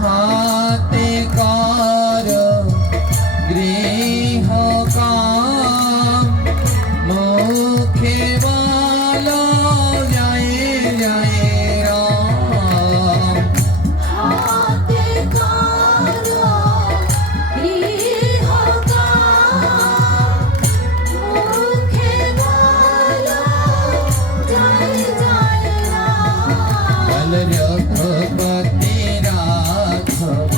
হাতে কর গৃহ কাম, মুখে বল জয় জয় রাম। হাতে কর গৃহ কাম, মুখে বল জয় জয় রাম। বল রঘুপতি রাঘব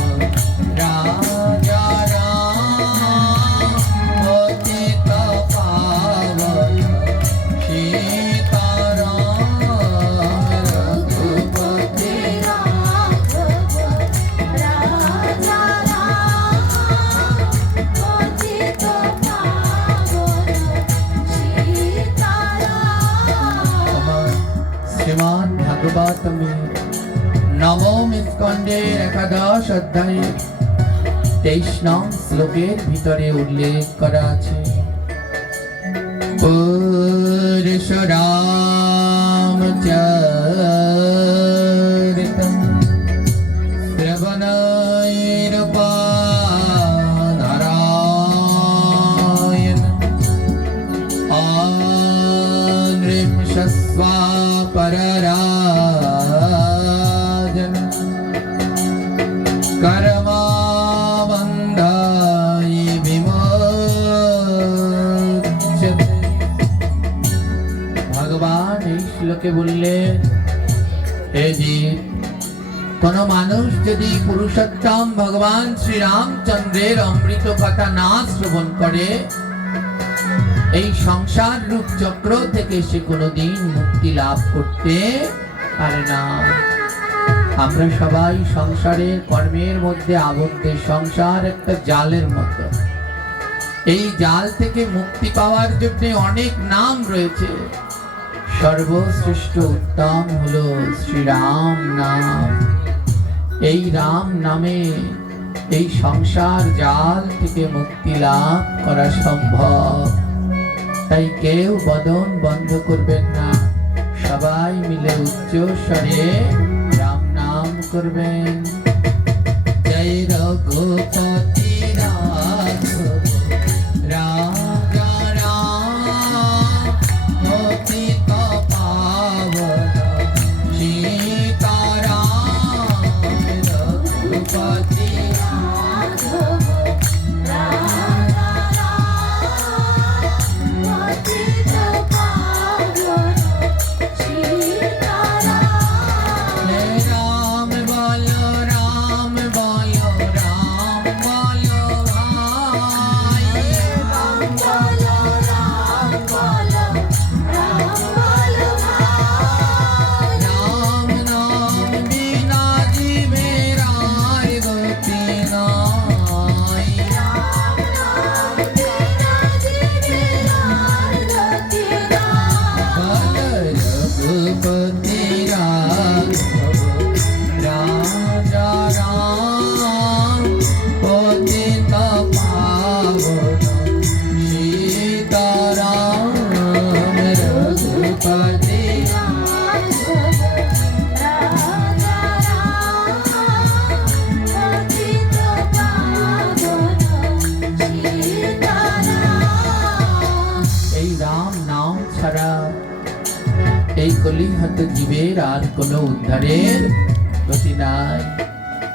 রাজা রাম, পতিত পাবন সীতারাম। রঘুপতি রাঘব রাজা রাম, পতিত পাবন সীতারাম। শ্রীমান ভাগবত নবম স্কন্ধের ১১ অধ্যায়ে ২৩ নং শ্লোকের ভিতরে উল্লেখ করা আছে, পুরুষরামচরিতম শ্রবণৈরপানারায়ণ আনৃംশস্বা পররাজন কর্মবন্ধাই বিমোচ্যতে। ভগবান এই শ্লোকে বললেন, হে জীব, কোন মানুষ যদি পুরুষোত্তম ভগবান শ্রীরামচন্দ্রের অমৃত কথা না শ্রবণ করে, এই সংসার রূপ চক্র থেকে সে কোনোদিন মুক্তি লাভ করতে পারে না। আমরা সবাই সংসারের কর্মের মধ্যে আবদ্ধ। সংসার একটা জালের মতো। এই জাল থেকে মুক্তি পাওয়ার জন্য অনেক নাম রয়েছে। সর্বশ্রেষ্ঠ উত্তম হলো শ্রীরাম নাম। এই রাম নামে এই সংসার জাল থেকে মুক্তি লাভ করা সম্ভব। তাই কেউ বদন বন্ধ করবেন না, সবাই মিলে উচ্চ স্বরে রাম নাম করবেন। জয় রঘুপতি রাঘব রাজা রাম, পতিত পাবন সীতারাম। রঘুপতি রাঘব রাজা রাম, পতিত পাবন সীতারাম। রাম বলো রাম বলো রাম বলো ভাই। রাম বলো রাম বলো রাম বলো ভাই। রাম নাম বিনা জীবের আর গতি নাই। রাম নাম বিনা জীবের আর গতি নাই। বল রঘুপতি রাঘব রাজা রাম, পতিত পাবন সীতারাম। রঘুপতি রাঘব রাজা রাম, পতিত পাবন সীতারাম। এই রাম নাম ছাড়া এই কলিহত জীবের আর কোনো উদ্ধারের গতি নাই।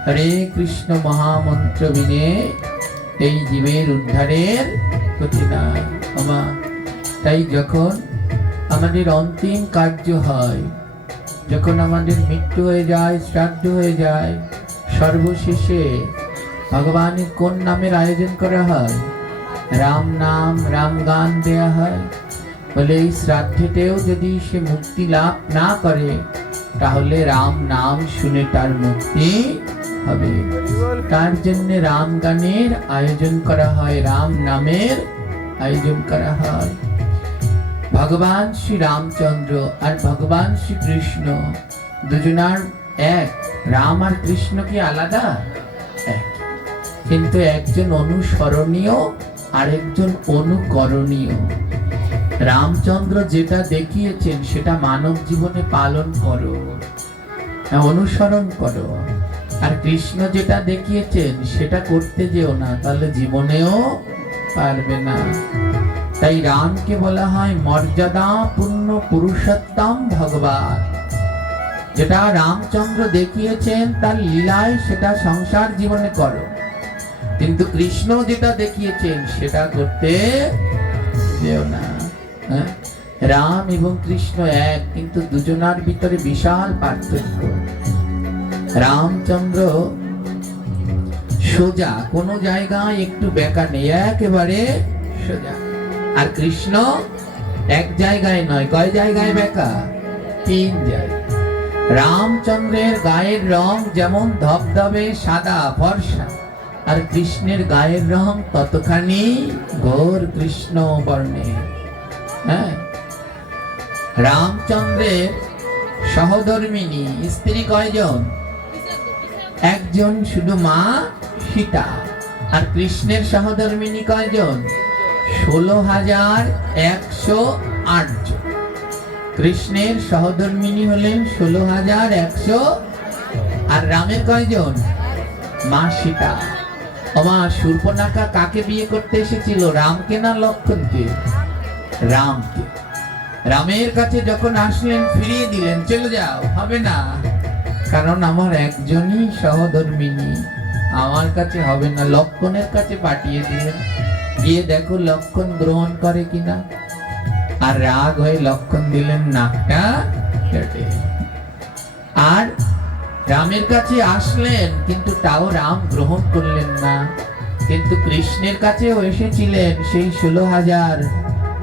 হরে কৃষ্ণ মহামন্ত্র বিনে এই জীবের উদ্ধারের গতি নাই। আমা তাই যখন আমাদের অন্তিম কার্য হয়, যখন আমাদের মৃত্যু হয়ে যায়, শ্রাদ্ধ হয়ে যায়, সর্বশেষে ভগবানের কোন নামের আয়োজন করা হয়? রাম নাম, রাম গান দেয়া হয়। বলে এই শ্রাদ্ধেতেও যদি সে মুক্তি লাভ না করে, তাহলে রাম নাম শুনে তার মুক্তি হবে। তার জন্য রাম গানের আয়োজন করা হয়, রাম নামের আয়োজন করা হয়। ভগবান শ্রী রামচন্দ্র আর ভগবান শ্রী কৃষ্ণ দুজনার এক। রাম আর কৃষ্ণ কি আলাদা? এক। কিন্তু একজন অনুসরণীয় আর একজন অনুকরণীয়। রামচন্দ্র যেটা দেখিয়েছেন সেটা মানব জীবনে পালন করো, অনুসরণ করো। আর কৃষ্ণ যেটা দেখিয়েছেন সেটা করতে যেও না, তাহলে জীবনেও পারবে না। তাই রামকে বলা হয় মর্যাদা পূর্ণ পুরুষোত্তম ভগবান। যেটা রামচন্দ্র দেখিয়েছেন তার লীলায় সেটা সংসার জীবনে করো, কিন্তু কৃষ্ণ যেটা দেখিয়েছেন সেটা করতে যেও না। হ্যাঁ? রাম এবং কৃষ্ণ এক, কিন্তু দুজনার ভিতরে বিশাল পার্থক্য। রামচন্দ্র সোজা, কোনো জায়গায় একটু বেঁকা নেই, একেবারে সোজা। আর কৃষ্ণ এক জায়গায় নয়, কয় জায়গায় বেঁকা? 3 জায়গায়। রামচন্দ্রের গায়ের রং যেমন ধবধবে সাদা ফর্সা, আর কৃষ্ণের গায়ের রং ততখানি ঘোর কৃষ্ণ বর্ণে। হ্যাঁ, রামচন্দ্রের সহধর্মিনী স্ত্রী কয়জন? একজন, শুধু মা সীতা। আর কৃষ্ণের সহধর্মিনী কয়জন? 16,108 জন। কৃষ্ণের সহধর্মিনী হলেন 16,100। আর রামের কয়জন? মা সীতা। মা শূর্পণখা কাকে বিয়ে করতে এসেছিল, রামকে না লক্ষণকে? রামকে। রামের কাছে যখন আসলেন ফিরিয়ে দিলেন, চলে যাও, হবে না, কারণ আমার একজনই সহধর্মিনী, আমার কাছে হবে না। লক্ষণের কাছে পাঠিয়ে দিলেন, গিয়ে দেখো লক্ষণ গ্রহণ করে কিনা। আর রাগ হয়ে লক্ষণ দিলেন নাকটা কেটে। আর রামের কাছে আসলেন, কিন্তু তাও রাম গ্রহণ করলেন না। কিন্তু কৃষ্ণের কাছেও এসেছিলেন সেই 16,000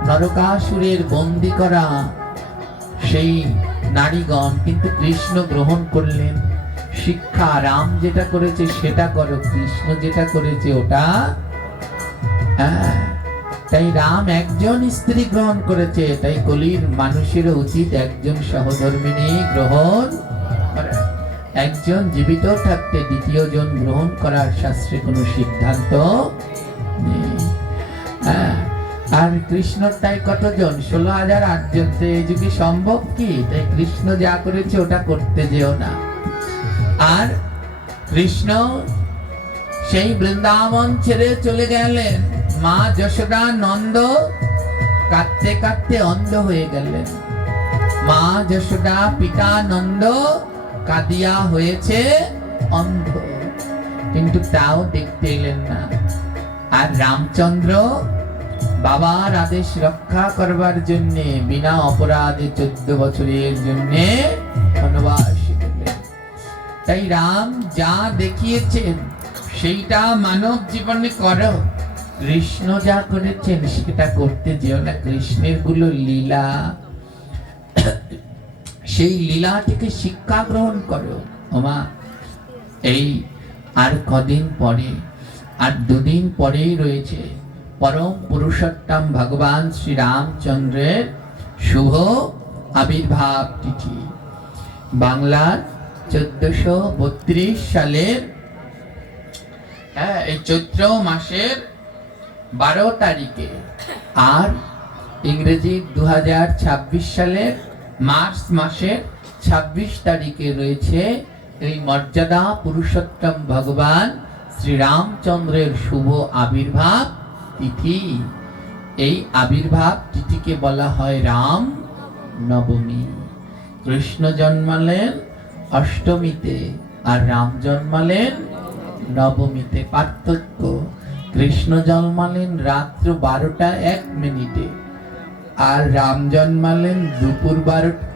নরকাসুরের বন্দি করা সেই নারীগণ, কিন্তু কৃষ্ণ গ্রহণ করলেন। শিক্ষা, রাম যেটা করেছে সেটা করো, কৃষ্ণ যেটা করেছে ওটা। তাই রাম একজন স্ত্রী গ্রহণ করেছে, তাই কলির মানুষের উচিত একজন সহধর্মিনী গ্রহণ করা। একজন জীবিত থাকতে দ্বিতীয় জন গ্রহণ করার শাস্ত্রে কোনো সিদ্ধান্ত নেই। আর কৃষ্ণর তাই কতজন? 16,008 জন। এই যুগে সম্ভব কি? তাই কৃষ্ণ যা করেছে ওটা করতে যেও না। আর কৃষ্ণ সেই বৃন্দাবন ছেড়ে চলে গেলেন। মা যশোদা নন্দ কাঁদতে কাঁদতে অন্ধ হয়ে গেলেন। মা যশোদা পিতা নন্দ কাঁদিয়া হয়েছে অন্ধ, কিন্তু তাও দেখতে এলেন না। আর রামচন্দ্র বাবার আদেশ রক্ষা করবার জন্য বিনা অপরাধে 14 বছরের জন্য বনবাসী গেলেন। তাই রাম যা দেখিয়েছেন সেইটা মানব জীবনে করো, কৃষ্ণ যা করেছেন সেটা করতে যেও না। কৃষ্ণের গুলো লীলা, সেই লীলা থেকে শিক্ষা গ্রহণ করো। ওমা, এই আর কদিন পরে, আর 2 দিন পরেই রয়েছে পরম পুরুষোত্তম ভগবান শ্রী রামচন্দ্রের শুভ আবির্ভাব তিথি। বাংলার 1432 সালের এই চৈত্র মাসের 12 তারিখে, আর ইংরেজি 2026 সালের মার্চ মাসের 26 তারিখে রয়েছে এই মর্যাদা পুরুষোত্তম ভগবান শ্রী রামচন্দ্রের শুভ আবির্ভাব তিথি। এই আবির্ভাব তিথিকে বলা হয় রাম নবমী। কৃষ্ণ জন্মালেন অষ্টমীতে, আর রাম জন্মালেন নবমীতে। পার্থক্য, কৃষ্ণ জন্মালেন রাত্র 12টা 1 মিনিটে, আর রাম জন্মালেন দুপুর 12টা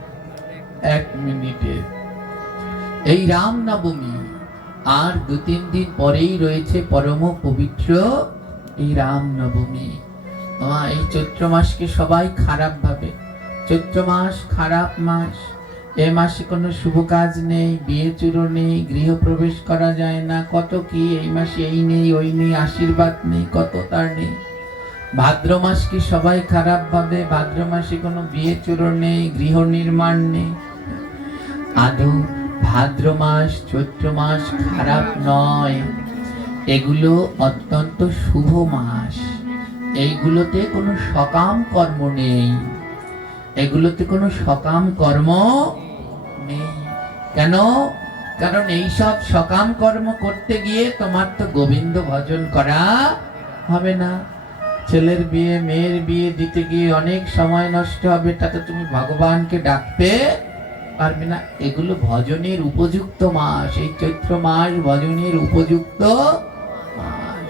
1 মিনিটে। এই রাম নবমী, আর 2-3 দিন পরেই রয়েছে পরম পবিত্র এই রাম নবমী। এই চৈত্র মাসকে সবাই খারাপ ভাবে, চৈত্র মাস খারাপ মাস, এ মাসে কোনো শুভ কাজ নেই, বিয়ে চুরো নেই, গৃহ প্রবেশ করা যায় না, কত কি, এই মাসে এই নেই ওই নেই, আশীর্বাদ নেই, কত তার নেই। ভাদ্র মাসকে সবাই খারাপ ভাবে, ভাদ্র মাসে কোনো বিয়ে চুরো নেই, গৃহ নির্মাণ নেই। আদৌ ভাদ্র মাস চৈত্র মাস খারাপ নয়, এগুলো অত্যন্ত শুভ মাস। এইগুলোতে কোনো সকাম কর্ম নেই, এগুলোতে কোনো সকাম কর্ম নেই। কেন? কারণ এইসব সকাম কর্ম করতে গিয়ে তোমার তো গোবিন্দ ভজন করা হবে না। ছেলের বিয়ে মেয়ের বিয়ে দিতে গিয়ে অনেক সময় নষ্ট হবে, তাতে তুমি ভগবানকে ডাকতে পারবে না। এগুলো ভজনের উপযুক্ত মাস, এই চৈত্র মাস ভজনের উপযুক্ত মাস।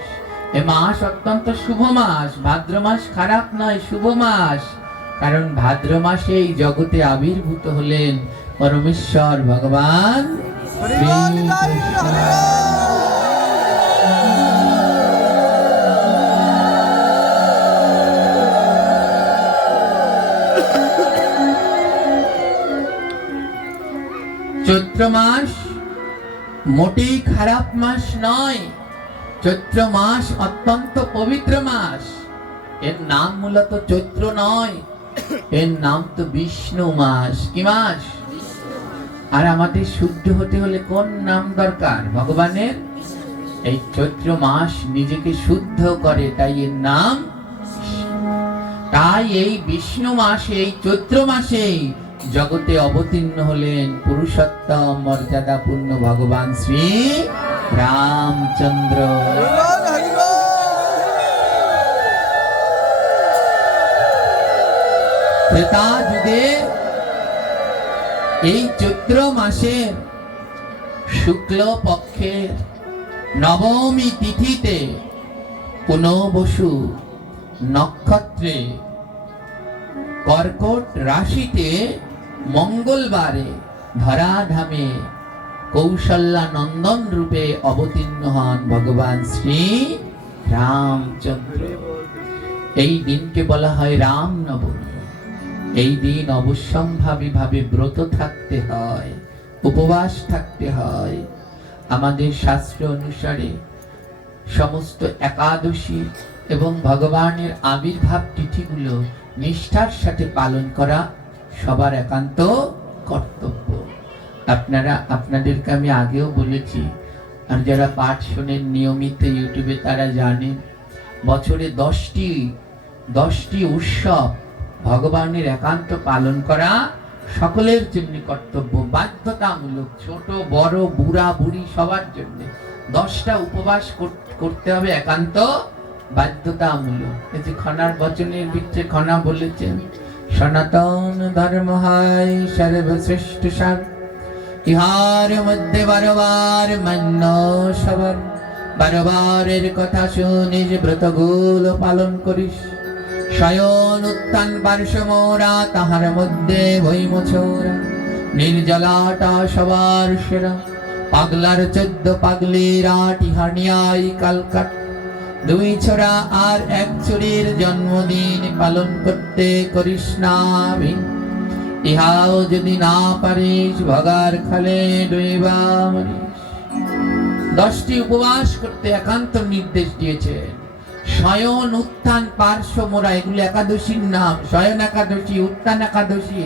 এ মাস অত্যন্ত শুভ মাস। ভাদ্র মাস খারাপ নয়, শুভ মাস। কারণ ভাদ্র মাসে এই জগতে আবির্ভূত হলেন পরমেশ্বর ভগবান শ্রীকৃষ্ণ। চৈত্র মাস মোটেই খারাপ মাস নয়। চৈত্র মাস অত্যন্ত পবিত্র মাস। এর নাম মূলত চৈত্র নয়, এর নাম তো বিষ্ণু মাস। কি মাস? আর আমাদের শুদ্ধ হতে হলে কোন নাম দরকার? ভগবানের। এই চৈত্র মাস নিজেকে শুদ্ধ করে, তাই এর নাম। তাই এই বিষ্ণু মাসে, এই চৈত্র মাসেই জগতে অবতীর্ণ হলেন পুরুষোত্তম মর্যাদাপূর্ণ ভগবান শ্রী রামচন্দ্র। ত্রেতা যুগে এই চৈত্র মাসের শুক্ল পক্ষের নবমী তিথিতে পুনর্বসু নক্ষত্রে কর্কট রাশিতে মঙ্গলবারে ধরাধামে কৌশল্যা নন্দন রূপে অবতীর্ণ হন ভগবান শ্রী রামচন্দ্র। এই দিনকে বলা হয় রাম নবমী। এই দিন অবশ্যম্ভাবী ভাবে ব্রত থাকতে হয়, উপবাস থাকতে হয়। আমাদের শাস্ত্র অনুসারে সমস্ত একাদশী এবং ভগবানের আবির্ভাব তিথিগুলো নিষ্ঠার সাথে পালন করা সবার একান্ত কর্তব্য। আপনাদেরকে আমি আগেও বলেছি, আর যারা পাঠ শোনেন নিয়মিত ইউটিউবে তারা জানেন, বছরে 10টি উৎসব ভগবানের একান্ত পালন করা সকলের জন্য কর্তব্য, বাধ্যতামূলক। ছোট বড় বুড়া বুড়ি সবার জন্য 10টা উপবাস করতে হবে, একান্ত বাধ্যতামূলক। এই যে খনার বচনের ভিতরে খনা বলেছেন, সনাতন ধর্ম হয় সর্বশ্রেষ্ঠ সার, ইহার মধ্যে বারবার মান্য সবার। বারবারের কথা শুনিস, ব্রতগুলো পালন করিস। শয়ন উত্থান পার্শ্ব মোরা, তাহার মধ্যে ভৈম ছোরা। নির্জলাটা সবার সেরা, পাগলার 14 পাগলির 8 ইহানিয়াই কালকাট। 2 ছোরা আর 1 চুরির জন্মদিন পালন করতে করিস না ভিন। ইহাও যদি না পারিস, ভগার খালে ডুইবা মরিস। 10টি উপবাস করতে একান্ত নির্দেশ দিয়েছেন। শয়ন উত্থান পার্শ্ব মোরা, এগুলো একাদশীর নাম। শয়ন একাদশী, উত্থান একাদশী,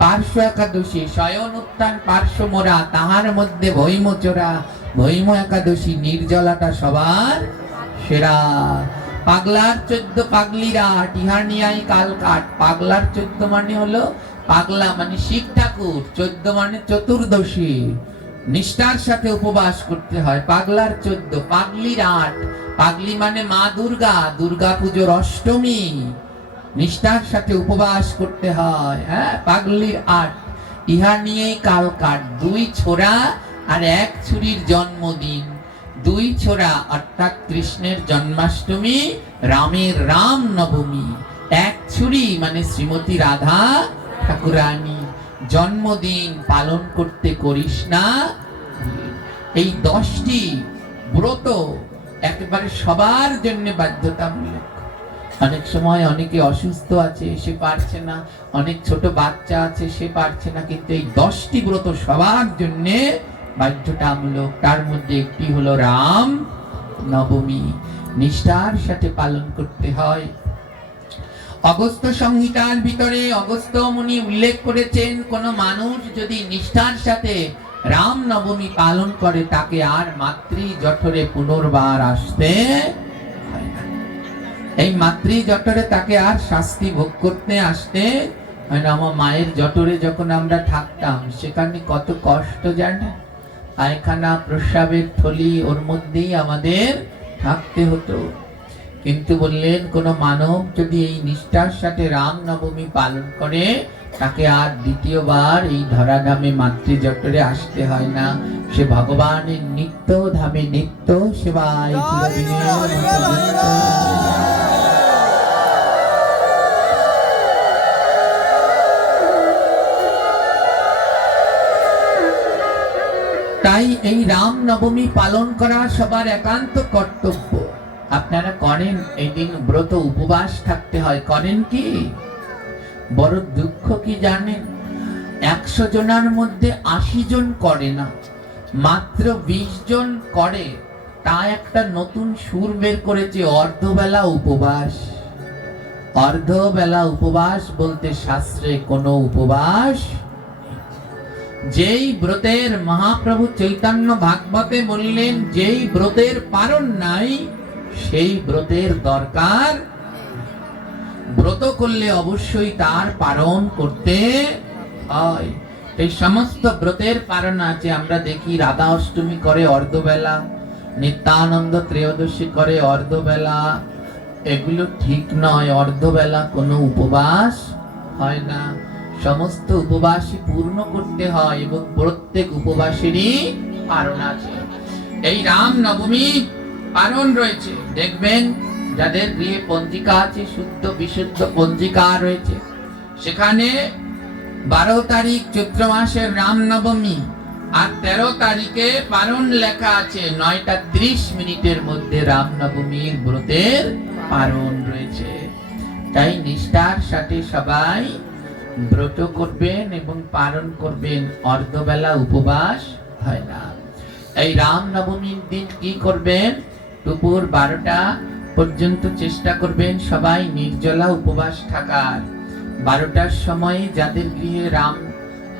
পার্শ্ব একাদশী। শয়ন উত্থান পার্শ্ব মোরা, তাহার মধ্যে ভৈম চোরা। ভৈম একাদশী, নির্জলাটা সবার সেরা। পাগলার 14 পাগলিরা, ইহার নিয়াই কালকাট। পাগলার 14 মানে হলো, পাগলা মানে শিব ঠাকুর, 14 মানে চতুর্দশী। নিষ্ঠার সাথে উপবাস করতে হয়। পাগলার 14, পাগলির 8। পাগলি মানে মা দুর্গা, দুর্গা পুজোর অষ্টমী। নিষ্ঠার সাথে উপবাস করতে হয়। হ্যাঁ, পাগলির 8। ইহা নিয়েই কালকাট। 2 ছোরা আর 1 ছুরির জন্মদিন। 2 ছোরা অর্থাৎ কৃষ্ণের জন্মাষ্টমী, রামের রাম নবমী। 1 ছুরি মানে শ্রীমতী রাধা ঠাকুরানী জন্মদিন পালন করতে করিস না। এই 10টি ব্রত একেবারে সবার জন্য বাধ্যতামূলক। অনেক সময় অনেকে অসুস্থ আছে, সে পারছে না, অনেক ছোট বাচ্চা আছে, সে পারছে না, কিন্তু এই 10টি ব্রত সবার জন্য বাধ্যতামূলক। তার মধ্যে একটি হলো রাম নবমী, নিষ্ঠার সাথে পালন করতে হয়। অগস্ত্য সংহিতার ভিতরে অগস্ত্য মুনি উল্লেখ করেছেন, কোন মানুষ যদি নিষ্ঠার সাথে রাম নবমী পালন করে, তাকে আর মাতৃ জঠরে পুনর্বার আসতে হয় না। এই মাতৃ জঠরে তাকে আর শাস্তি ভোগ করতে আসতে হয় না। আমার মায়ের জঠরে যখন আমরা থাকতাম, সেখানে কত কষ্ট জানেন? পায়খানা প্রস্রাবের থলি ওর মধ্যেই আমাদের থাকতে হতো। কিন্তু বললেন কোন মানব যদি এই নিষ্ঠার সাথে রামনবমী পালন করে তাকে আর দ্বিতীয়বার এই ধরাধামে মাতৃজঠরে আসতে হয় না। সে ভগবানের নিত্য ধামে নিত্য সেবায় চিরদিনের মতো যুক্ত। তাই এই রামনবমী পালন করা সবার একান্ত কর্তব্য। আপনারা করেন, এই দিন ব্রত উপবাস থাকতে হয়, করেন কি? বড় দুঃখ কি জানেন, 100 জনের মধ্যে 80 জন করে না, মাত্র 20 জন করে। তা একটা নতুন সুর বের করেছে, অর্ধবেলা উপবাস। অর্ধবেলা উপবাস বলতে শাস্ত্রে কোনো উপবাস, যেই ব্রতের মহাপ্রভু চৈতন্য ভাগবতে বললেন যেই ব্রতের পারণ নাই সেই ব্রতের দরকার। ব্রত করলে অবশ্যই তার পালন করতে হয়। এই সমস্ত ব্রতের পালন আছে। আমরা দেখি রাধা অষ্টমী করে অর্ধবেলা, নিত্যানন্দ ত্রয়োদশী করে অর্ধবেলা। এগুলো ঠিক নয়, অর্ধবেলা কোনো উপবাস হয় না। সমস্ত উপবাসই পূর্ণ করতে হয় এবং প্রত্যেক উপবাসেরই পালন আছে। এই রাম নবমী পালন রয়েছে, দেখবেন যাদের গৃহে পঞ্জিকা আছে, শুদ্ধ বিশুদ্ধ পঞ্জিকা রয়েছে, সেখানে 12 তারিখ চৈত্র মাসের রাম নবমী আর 13 তারিখে পালন লেখা আছে। 9:30 মধ্যে রাম নবমীর ব্রতের পালন রয়েছে। তাই নিষ্ঠার সাথে সবাই ব্রত করবেন এবং পালন করবেন, অর্ধবেলা উপবাস হয় না। এই রাম নবমীর দিন কি করবেন, দুপুর 12টা পর্যন্ত চেষ্টা করবেন সবাই নির্জলা উপবাস থাকার। 12টার সময় যাদের গৃহে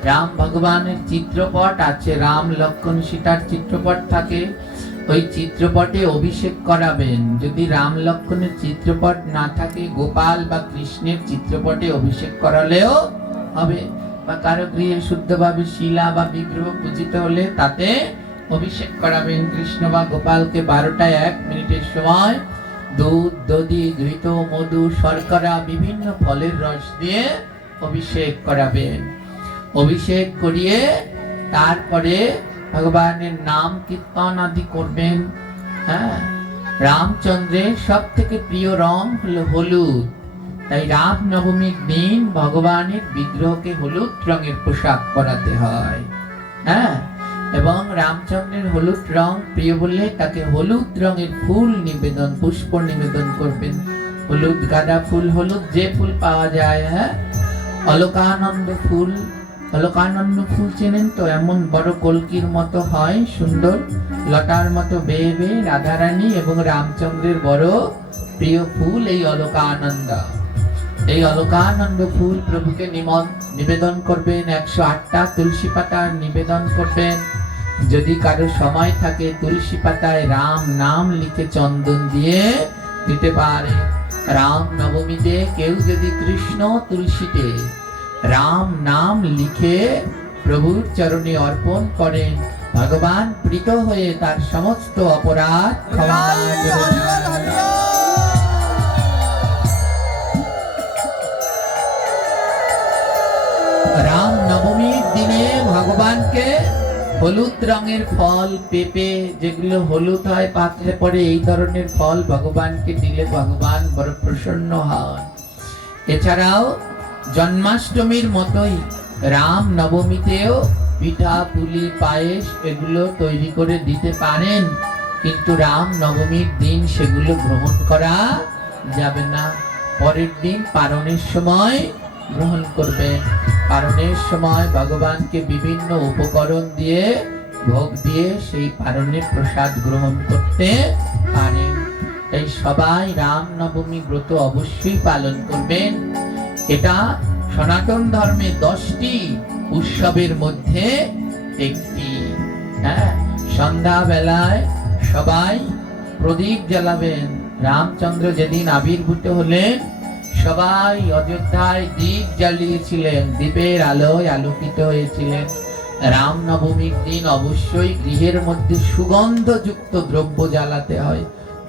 রাম ভগবানের চিত্রপট আছে, রাম লক্ষ্মণ সীতার চিত্রপট থাকে, ওই চিত্রপটে অভিষেক করাবেন। যদি রাম লক্ষ্মণের চিত্রপট না থাকে, গোপাল বা কৃষ্ণের চিত্রপটে অভিষেক করালেও হবে। বা কারো গৃহে শুদ্ধভাবে শিলা বা বিগ্রহ পূজিত হলে তাতে অভিষেক করাবেন। কৃষ্ণ বা গোপালকে 12টায় 1 মিনিটের সময় দুধ, দধি, ঘৃত, মধু, শর্করা, বিভিন্ন ফলের রস দিয়ে অভিষেক করাবেন। অভিষেক করিয়ে তারপরে ভগবানের নাম কীর্তন আদি করবেন। হ্যাঁ, রামচন্দ্রের সব থেকে প্রিয় রং হলো হলুদ। তাই রাম নবমীর দিন ভগবানের বিগ্রহকে হলুদ রঙের পোশাক পরাতে হয়। হ্যাঁ, এবং রামচন্দ্রের হলুদ রং প্রিয় বলে তাকে হলুদ রঙের ফুল নিবেদন, পুষ্প নিবেদন করবেন। হলুদ গাঁদা ফুল, হলুদ যে ফুল পাওয়া যায়। হ্যাঁ, অলকানন্দ ফুল, অলকানন্দ ফুল চেনেন তো? এমন বড় কলকির মতো হয়, সুন্দর লতার মতো বেয়ে বেয়ে, রাধারানী এবং রামচন্দ্রের বড় প্রিয় ফুল এই অলকানন্দ। এই অলকানন্দ ফুল প্রভুকে নিবেদন করবেন। 108টা তুলসী পাতা নিবেদন করবেন। যদি কারো সময় থাকে তুলসী পাতায় রাম নাম লিখে চন্দন দিয়ে দিতে পারে। রাম নবমীতে কেউ যদি কৃষ্ণ তুলসীতে রাম নাম লিখে প্রভুর চরণে অর্পণ করেন, ভগবান প্রীত হয়ে তার সমস্ত অপরাধ ক্ষমা করে দেন। রাম নবমীর দিনে ভগবানকে হলুদ রঙের ফল, পেঁপে যেগুলো হলুদ হয় পাতলে পরে, এই ধরনের ফল ভগবানকে দিলে ভগবান বড় প্রসন্ন হন। এছাড়াও জন্মাষ্টমীর মতোই রাম নবমীতেও পিঠা, পুলি, পায়েস এগুলো তৈরি করে দিতে পারেন, কিন্তু রাম নবমীর দিন সেগুলো গ্রহণ করা যাবে না। পরের দিন পারণের সময় গ্রহণ করবেন। পারণের সময় ভগবানকে বিভিন্ন উপকরণ দিয়ে, ভোগ দিয়ে সেই পারণের প্রসাদ গ্রহণ করতে পারেন। তাই সবাই রাম নবমী ব্রত অবশ্যই পালন করবেন। এটা সনাতন ধর্মে 10টি উৎসবের মধ্যে একটি। হ্যাঁ, সন্ধ্যা বেলায় সবাই প্রদীপ জ্বালাবেন। রামচন্দ্র যেদিন আবির্ভূত হলেন সবাই অযোধ্যায় দীপ জ্বালিয়েছিলেন, দীপের আলোয় আলোকিত হয়েছিলেন। রামনবমীর দিন অবশ্যই গৃহের মধ্যে সুগন্ধযুক্ত দ্রব্য জ্বালাতে হয়।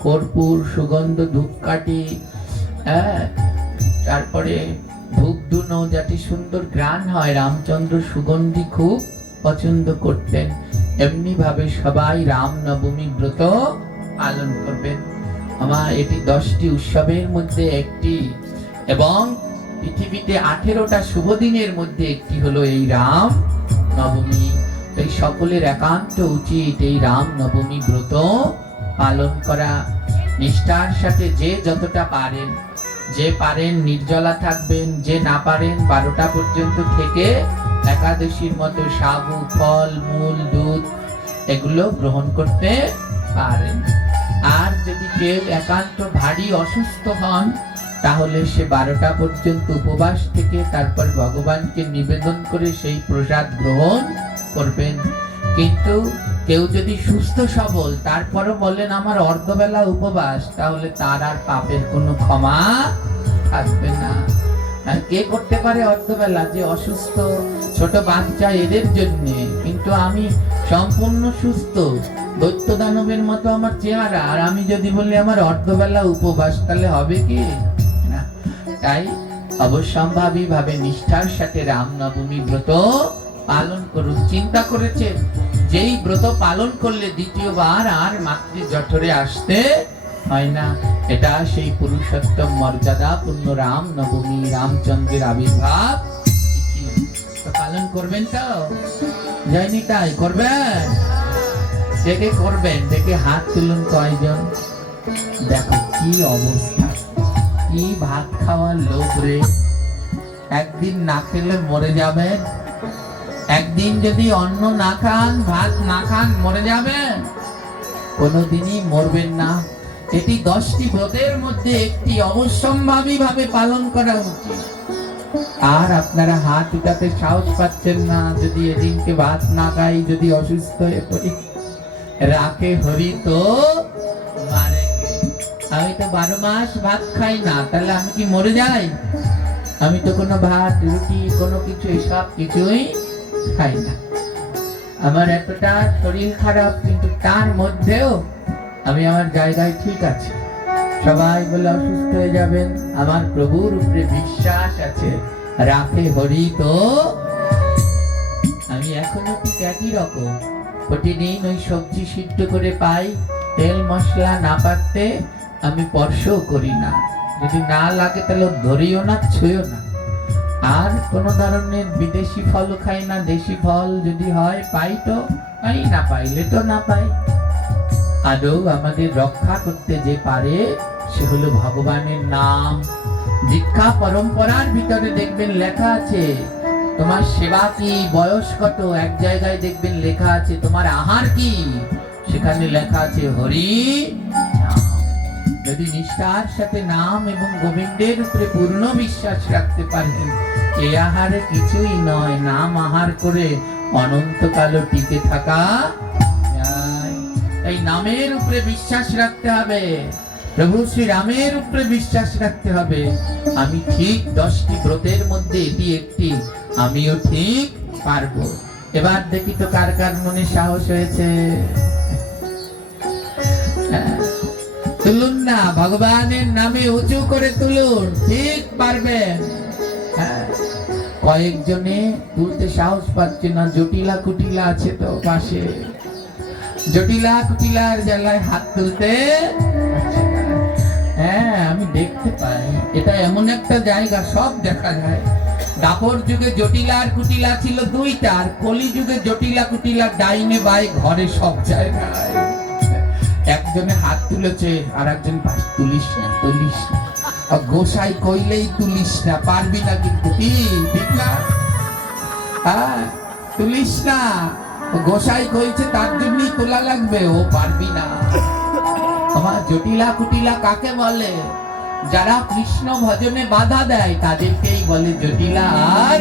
কর্পূর, সুগন্ধ ধূপকাঠি, তারপরে ধূপ ধুনো, যাতে সুন্দর ঘ্রাণ হয়। রামচন্দ্র সুগন্ধি খুব পছন্দ করতেন। এমনি ভাবে সবাই রামনবমী ব্রত পালন করবেন। আমার এটি 10টি উৎসবের মধ্যে একটি, এবং পৃথিবীতে 18টা শুভ দিনের মধ্যে একটি হলো এই রাম নবমী। এই সকলের একান্ত উচিত এই রাম নবমী ব্রত পালন করা নিষ্ঠার সাথে। যে যতটা পারেন, যে পারেন নির্জলা থাকবেন, যে না পারেন 12টা পর্যন্ত থেকে একাদশীর মতো সাবু, ফল, মূল, দুধ এগুলো গ্রহণ করতে পারেন। আর যদি কেউ একান্ত ভারী অসুস্থ হন, তাহলে সে 12টা পর্যন্ত উপবাস থেকে তারপর ভগবানকে নিবেদন করে সেই প্রসাদ গ্রহণ করবেন। কিন্তু কেউ যদি সুস্থ সবল তারপরও বলেন আমার অর্ধবেলা উপবাস, তাহলে তার আর পাপের কোনো ক্ষমা থাকবে না। আর কে করতে পারে অর্ধবেলা? যে অসুস্থ, ছোট বাচ্চা, এদের জন্য। কিন্তু আমি সম্পূর্ণ সুস্থ, দৈত্য দানবের মতো আমার চেহারা, আর আমি যদি বলি আমার অর্ধবেলা উপবাস, তাহলে হবে কি না? তাই অবশ্যম্ভাবী ভাবে নিষ্ঠার সাথে রামনবমী ব্রত পালন করুন। চিন্তা করেছেন যেই ব্রত পালন করলে দ্বিতীয়বার আর মাতৃ জঠরে আসতে হয় না। এটা সেই পুরুষোত্তম মর্যাদা পূর্ণ রাম নবমী, রামচন্দ্রের আবির্ভাব তিথি। তো পালন করবেন তো? যায়নি তাই করবেন? দেখে করবেন, দেখে হাত তুলুন কয়জন। দেখো কি অবস্থা, কি ভাত খাওয়ার লোভ রে। একদিন না খেলে মরে যাবেন। একদিন যদি অন্ন না খান, ভাত না খান, মরে যাবেন। কোনোদিনই মরবেন না। এটি 10টি ব্রতের মধ্যে একটি, অবশ্যম্ভাবী ভাবে পালন করা উচিত। আর আপনারা হাত উঠাতে সাহস পাচ্ছেন না। যদি এদিনকে ভাত না খাই, যদি অসুস্থ হয়ে পড়ি, রাখে হরি তো মারে। আমি তো 12 মাস ভাত খাই না, তাহলে আমি কি মরে যাই? আমি তো কোনো ভাত, রুটি, কোনো কিছু এসব কিছুই খাই না। আমার এতটা শরীর খারাপ, কিন্তু তার মধ্যেও আমি আমার জায়গায় ঠিক আছি। সবাই বলে অসুস্থ হয়ে যাবেন, আমার প্রভুর উপরে বিশ্বাস আছে, রাখে হরি তো। আমি এখনো ঠিক একই রকম। প্রতিদিন ওই সবজি সিদ্ধ করে পাই, তেল মশলা না পারতে আমি স্পর্শও করি না। যদি না লাগে তাহলে ধরিও না, ছুঁয়ও না। আর কোন ধরনের বিদেশি ফল খাই না। দেশি ফল যদি হয় পাই তো পাই, না পাইলে তো না পাই। আদৌ আমাদের রক্ষা করতে যে পারে সে হলো ভগবানের নাম। দীক্ষা পরম্পরার ভিতরে দেখবেন লেখা আছে তোমার সেবা কি, বয়স কত। এক জায়গায় দেখবেন লেখা আছে তোমার আহার কি, সেখানে লেখা আছে হরি নাম। যদি নিষ্ঠার সাথে নাম এবং গোবিন্দের উপরে পূর্ণ বিশ্বাস রাখতে পারেন, এ আহারে কিছুই নয়। নাম আহার করে অনন্তকালও টিকে থাকা যায়। এই নামের উপরে বিশ্বাস রাখতে হবে, প্রভু শ্রী রামের উপরে বিশ্বাস রাখতে হবে। আমি ঠিক 10টি ব্রতের মধ্যে এটি একটি, আমিও ঠিক পারবো। এবার দেখি তো কার কার মনে সাহস হয়েছে। তুলুন না, ভগবানের নামে উঁচু করে তুলুন, ঠিক পারবেন। কয়েকজনে তুলতে সাহস পাচ্ছে না। জটিলা কুটিলা আছে তো পাশে, জটিলা কুটিলার জ্বালায় হাত তুলতে পারছে না। হ্যাঁ, আমি দেখতে পাই, এটা এমন একটা জায়গা সব দেখা যায়। দাপর যুগে জটিলা আর কুটিলা ছিল 2টা, আর কলি যুগে জটিলা কুটিলা ডাইনে বাই ঘরে সব জায়গায়। একজনে হাত তুলেছে, আর একজন পাশ, তুলিস না, তুলিস না, গোসাই কইলেই তুলিস না, পারবি না কিন্তু। কি ঠিক না? তুলিস না, গোসাই কইছে তার জন্যই তোলা লাগবে, ও পারবি না। আমার জটিলা কুটিলা কাকে বলে? যারা কৃষ্ণ ভজনে বাধা দেয় তাদেরকেই বলে জটিলা। আর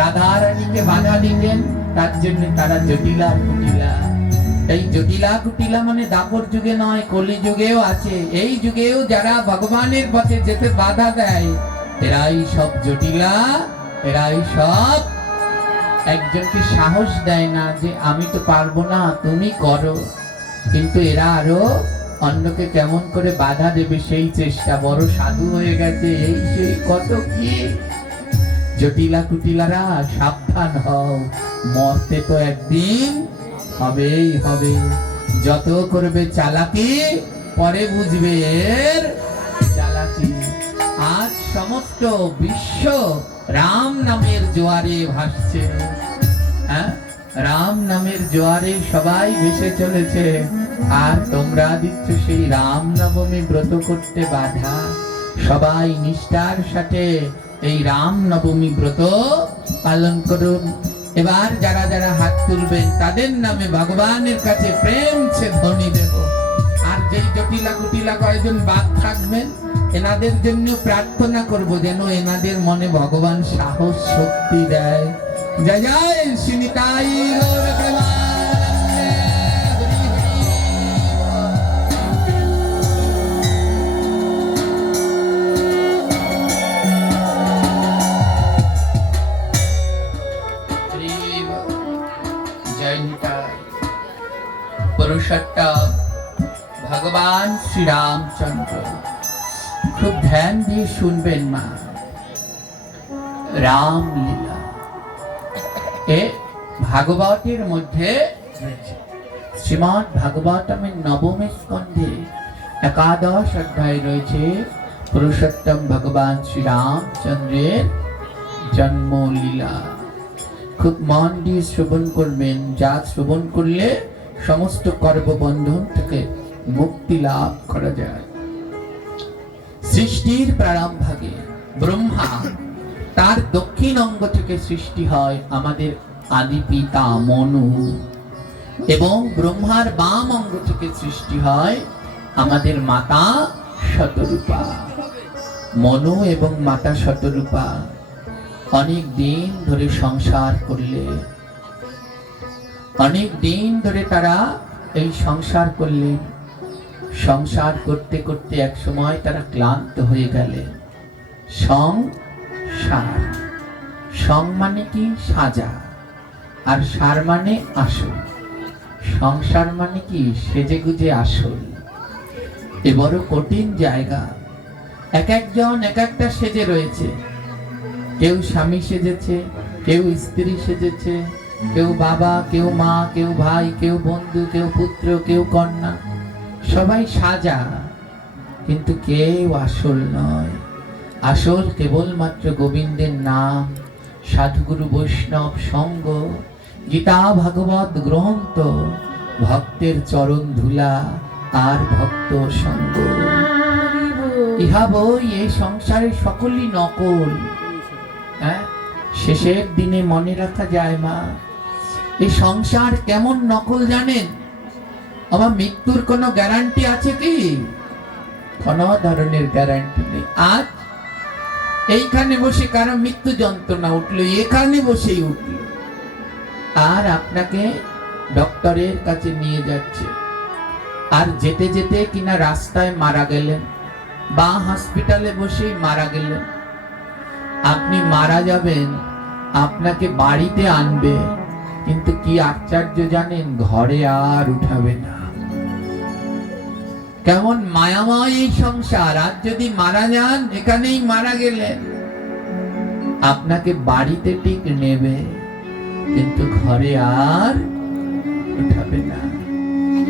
রাধা রানীকে বাধা দিতেন, তার জন্য তারা জটিলা কুটিলা। এই জটিলা কুটিলা মানে দাপর যুগে নয়, কলি যুগেও আছে। এই যুগেও যারা ভগবানের পথে যেতে বাধা দেয়, এরাই সব জটিলা, এরাই সব একজনকে সাহস দেয় না যে আমি তো পারবো না, তুমি করো। কিন্তু এরা আরো অন্যকে কেমন করে বাধা দেবে সেই চেষ্টা, বড় সাধু হয়ে গেছে, এই সেই কত কি। জটিলা কুটিলারা সাবধান হও, মরতে তো একদিন হবেই হবে। যত করবে চালাকি, পরে বুঝবে এর চালাকি। আজ সমস্ত বিশ্ব রাম নামের জোয়ারে ভাসছে। হ্যাঁ, রাম নামের জোয়ারে সবাই ভেসে চলেছে, আর তোমরা দিচ্ছ সেই রাম নবমী ব্রত করতে বাধা। সবাই নিষ্ঠার সাথে এই রাম নবমী ব্রত পালন করুন। এবার যারা যারা হাত তুলবেন তাদের নামে ভগবানের কাছে প্রেম সে ধ্বনি দেব। আর যেই জটিলা কুটিলা কয়েকজন বাদ থাকবেন, এনাদের জন্য প্রার্থনা করব যেন এনাদের মনে ভগবান সাহস শক্তি দেয়। জয় জয় শ্রী নিতাই গৌর প্রেমানন্দে। হরি বল। জয় নিতাই। পুরুষোত্তম ভগবান শ্রী রামচন্দ্র, খুব ধ্যান দিয়ে শুনবেন মা। রামলীলা এ ভাগবতের মধ্যে শ্রীমদ্ ভাগবতমের নবম স্কন্ধে একাদশ অধ্যায় রয়েছে পুরুষোত্তম ভগবান শ্রী রামচন্দ্রের জন্মলীলা। খুব মন দিয়ে শ্রবণ করবেন, যা শ্রবণ করলে সমস্ত কর্মবন্ধন থেকে মুক্তি লাভ করা যায়। সৃষ্টির প্রারম্ভে ব্রহ্মা, তার দক্ষিণ অঙ্গ থেকে সৃষ্টি হয় আমাদের আদি পিতা মনু, এবং ব্রহ্মার বাম অঙ্গ থেকে সৃষ্টি হয় আমাদের মাতা শতরূপা। মনু এবং মাতা শতরূপা অনেক দিন ধরে সংসার করলে, অনেক দিন ধরে তারা এই সংসার করলেন। সংসার করতে করতে এক সময় তারা ক্লান্ত হয়ে গেলেন। সংসার, সং মানে কি সাজা, আর সার মানে আসল। সংসার মানে কি সেজে গুজে আসল। এ বড় কঠিন জায়গা। এক একজন এক একটা সেজে রয়েছে। কেউ স্বামী সেজেছে, কেউ স্ত্রী সেজেছে, কেউ বাবা, কেউ মা, কেউ ভাই, কেউ বন্ধু, কেউ পুত্র, কেউ কন্যা, সবাই সাজা, কিন্তু কেউ আসল নয়। আসল কেবলমাত্র গোবিন্দের নাম, সাধুগুরু বৈষ্ণব সঙ্গ, গীতা ভাগবত গ্রন্থ, ভক্তের চরণ ধুলা আর ভক্ত সঙ্গ। ইহা বই এই সংসারে সকলই নকল। হ্যাঁ, শেষের দিনে মনে রাখা যায় মা, এই সংসার কেমন নকল জানেন? আমার মৃত্যুর কোনো গ্যারান্টি আছে কি? কোনো ধরনের গ্যারান্টি নেই। আজ এইখানে বসে কারো মৃত্যু যন্ত্রণা উঠলো, এখানে বসেই উঠলো, আর আপনাকে ডক্টরের কাছে নিয়ে যাচ্ছে, আর যেতে যেতে কিনা রাস্তায় মারা গেলেন বা হসপিটালে বসেই মারা গেলেন। আপনি মারা যাবেন, আপনাকে বাড়িতে আনবে, কিন্তু কি আশ্চর্য জানেন, ঘরে আর উঠাবে না। কেমন মায়াময় এই সংসার। আজ যদি মারা যান, এখানেই মারা গেলেন, আপনাকে বাড়িতে ঠিক নেবে, কিন্তু ঘরে আর উঠাবে না।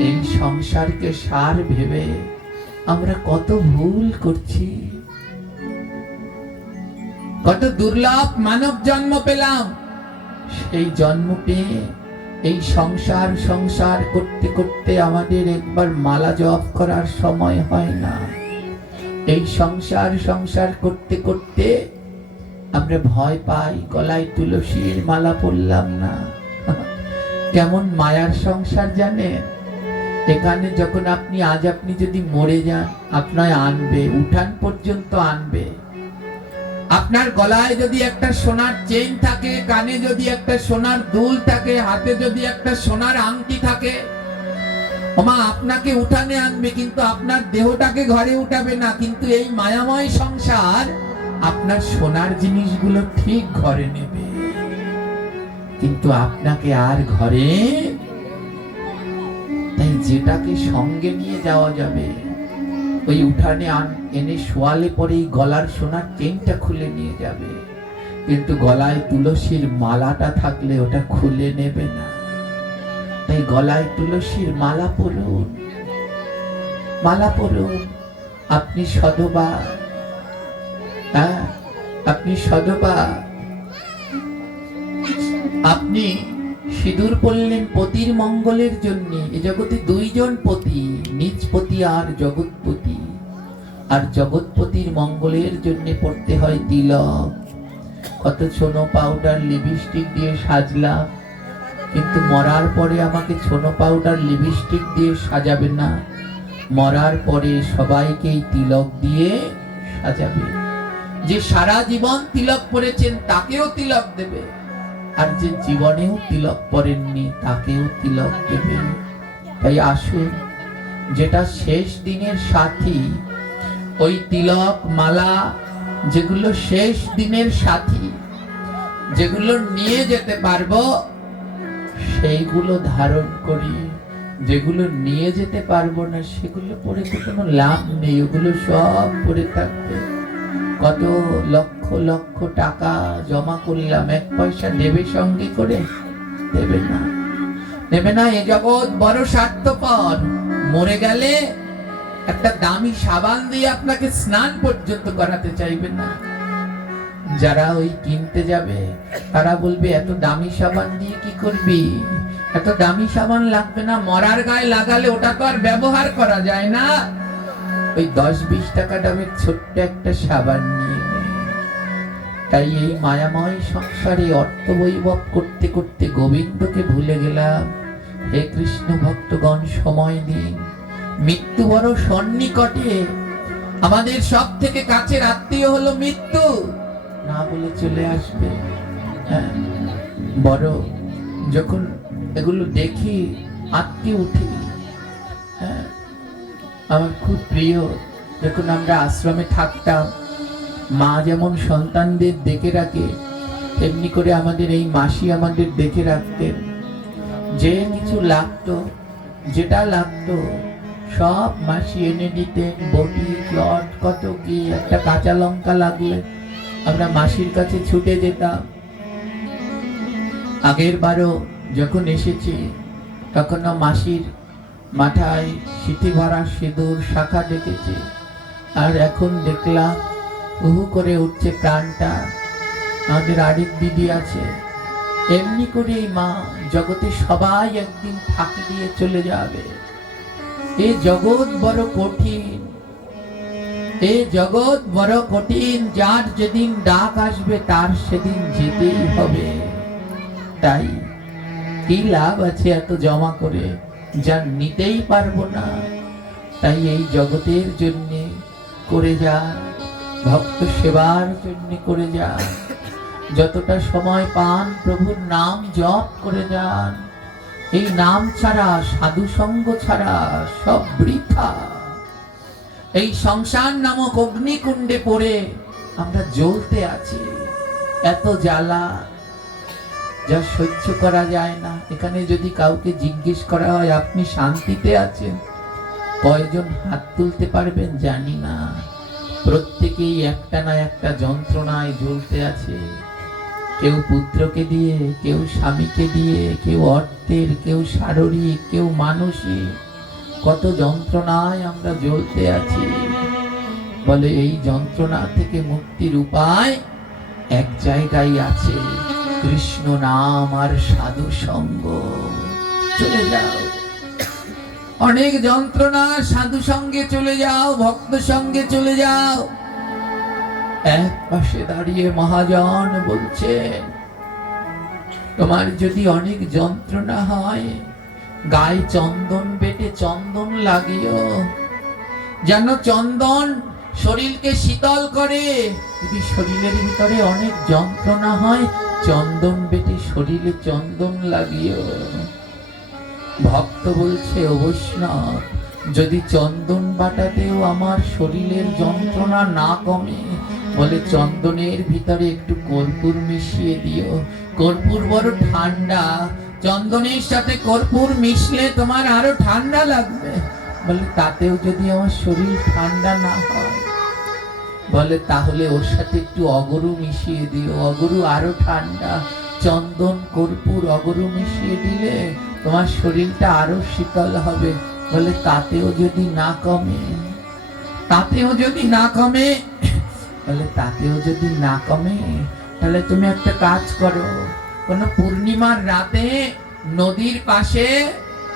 এই সংসারকে সার ভেবে আমরা কত ভুল করছি। কত দুর্লভ মানব জন্ম পেলাম, সেই জন্ম পেয়ে এই সংসার সংসার করতে করতে আমাদের একবার মালা জপ করার সময় হয় না। এই সংসার সংসার করতে করতে আমরা ভয় পাই, গলায় তুলসীর মালা পরলাম না। কেমন মায়ার সংসার জানেন? এখানে যখন আজ আপনি যদি মরে যান, আপনায় আনবে, উঠান পর্যন্ত আনবে। আপনার গলায় যদি একটা সোনার চেইন থাকে, কানে যদি একটা সোনার দুল থাকে, হাতে যদি একটা সোনার আংটি থাকে, ওমা আপনাকে উঠানে আনবে, কিন্তু আপনার দেহটাকে ঘরে উঠাবে না। কিন্তু এই মায়াময় সংসার আপনার সোনার জিনিসগুলো ঠিক ঘরে নেবে। কিন্তু আপনাকে আর ঘরে, তাই যেটাকে সঙ্গে নিয়ে যাওয়া যাবে ওই উঠানে এনে শোয়ালে পরেই গলার সোনার চেনটা খুলে নিয়ে যাবে, কিন্তু গলায় তুলসীর মালাটা থাকলে ওটা খুলে নেবে না। তাই গলায় তুলসীর মালা পরুন, মালা পরুন। আপনি সধবা, হ্যাঁ আপনি সধবা, আপনি সিঁদুর পরলেন পতির মঙ্গলের জন্য। এ জগতে দুইজন পতি, নিজ পতি আর জগৎপতি। আর জগৎপতির মঙ্গলের জন্য পড়তে হয় তিলক। কত ছোনো পাউডার লিপস্টিক দিয়ে সাজলাম, কিন্তু মরার পরে আমাকে ছোনো পাউডার লিপস্টিক দিয়ে সাজাবে না, মরার পরে সবাইকেই তিলক দিয়ে সাজাবে। যে সারা জীবন তিলক পরেছেন তাকেও তিলক দেবে, আর যে জীবনেও তিলক পরেননি তাকেও তিলক দেবে। তাই আসুন, যেটা শেষ দিনের সাথী, ওই তিলক মালা যেগুলো শেষ দিনের সাথী, যেগুলো নিয়ে যেতে পারবো সেইগুলো ধারণ করি। যেগুলো নিয়ে যেতে পারবো না সেগুলো পরে তো কোনো লাভ নেই, ওগুলো সব পরে থাকবে। কত লক্ষ লক্ষ টাকা জমা করলাম, এক পয়সা নেবে সঙ্গে করে? দেবে না, নেবে না। এ জগৎ বড় স্বার্থপর। মরে গেলে একটা দামি সাবান দিয়ে আপনাকে স্নান পর্যন্ত করাতে চাইবে না। যারা ওই কিনতে যাবে তারা বলবে এত দামি সাবান দিয়ে কি করবি, এত দামি সাবান লাগবে না, মরার গায়ে লাগালে ওটা তো আর ব্যবহার করা যায় না। ওই 10-20 টাকা দামের ছোট্ট একটা সাবান নিয়ে নে। তাই এই মায়াময় সংসারে অর্থ বৈভব করতে করতে গোবিন্দকে ভুলে গেলাম। হে কৃষ্ণ ভক্তগণ, সময় দিন। মৃত্যু বড় সন্নিকটে। আমাদের সব থেকে কাছের আত্মীয় হলো মৃত্যু। না বলে চলে আসবে। হ্যাঁ, বড় যখন এগুলো দেখি আটকে উঠি। হ্যাঁ, আমার খুব প্রিয়, যখন আমরা আশ্রমে থাকতাম, মা যেমন সন্তানদের দেখে রাখে তেমনি করে আমাদের এই মাসি আমাদের দেখে রাখতেন। যে কিছু লাগতো, যেটা লাগতো সব মাসি এনে দিতেন। বটি, প্লট, কত কি। একটা কাঁচা লঙ্কা লাগলে আমরা মাসির কাছে ছুটে যেতাম। আগের বারও যখন এসেছি তখনও মাসির মাথায় সিঁথি ভরা সিঁদুর শাখা দেখেছি। আর এখন দেখলাম উহু করে উঠছে প্রাণটা। আমাদের আরেক দিদি আছে, এমনি করেই মা জগতে সবাই একদিন ফাঁকি দিয়ে চলে যাবে। এ জগৎ বড় কঠিন, এ জগৎ বড় কঠিন। যার যেদিন ডাক আসবে তার সেদিন যেতেই হবে। তাই কি লাভ আছে এত জমা করে, যা নিতেই পারবো না। তাই এই জগতের জন্য করে যান, ভক্ত সেবার জন্য করে যান। যতটা সময় পান প্রভুর নাম জপ করে যান। এই নাম ছাড়া, সাধু সঙ্গ ছাড়া সব বৃথা। এই সংসার নামক অগ্নিকুণ্ডে পড়ে আমরা জ্বলতে আছি। এত জ্বালা যা সহ্য করা যায় না। এখানে যদি কাউকে জিজ্ঞেস করা হয় আপনি শান্তিতে আছেন, কয়জন হাত তুলতে পারবেন জানি না। প্রত্যেকেই একটা না একটা যন্ত্রণায় জ্বলতে আছে। কেউ পুত্রকে দিয়ে, কেউ স্বামীকে দিয়ে, কেউ অর্থের, কেউ শারীরিক, কেউ মানসিক। কত যন্ত্রণায় আমরা জ্বলতে আছি। বলে এই যন্ত্রণা থেকে মুক্তির উপায় এক জায়গায় আছে, কৃষ্ণ নাম আর সাধু সঙ্গ। চলে যাও, অনেক যন্ত্রণা, সাধু সঙ্গে চলে যাও, ভক্ত সঙ্গে চলে যাও। এক পাশে দাঁড়িয়ে মহাজন বলছেন, তোমার যদি অনেক যন্ত্রণা হয় গায়ে চন্দন বেটে চন্দন লাগিও, যেন চন্দন শরীরকে শীতল করে। যদি শরীরের ভিতরে অনেক যন্ত্রণা হয় চন্দন বেটে শরীরে চন্দন লাগিও। ভক্ত বলছে, ও বৈষ্ণব, যদি চন্দন বাটাতেও আমার শরীরের যন্ত্রণা না কমে, বলে চন্দনের ভিতরে একটু কর্পূর মিশিয়ে দিও। কর্পূর বড় ঠান্ডা, চন্দনের সাথে কর্পূর মিশলে তোমার আরো ঠান্ডা লাগবে। বলে তাতেও যদি আমার শরীর ঠান্ডা না হয়, বলে তাহলে ওর সাথে একটু অগরু মিশিয়ে দিও, অগরু আরো ঠান্ডা। চন্দন কর্পূর অগরু মিশিয়ে দিলে তোমার শরীরটা আরো শীতল হবে। বলে তাতেও যদি না কমে, তাতেও যদি না কমে, বলে তাতেও যদি না কমে, তাহলে তুমি একটা কাজ করো, কোন পূর্ণিমার রাতে নদীর পাশে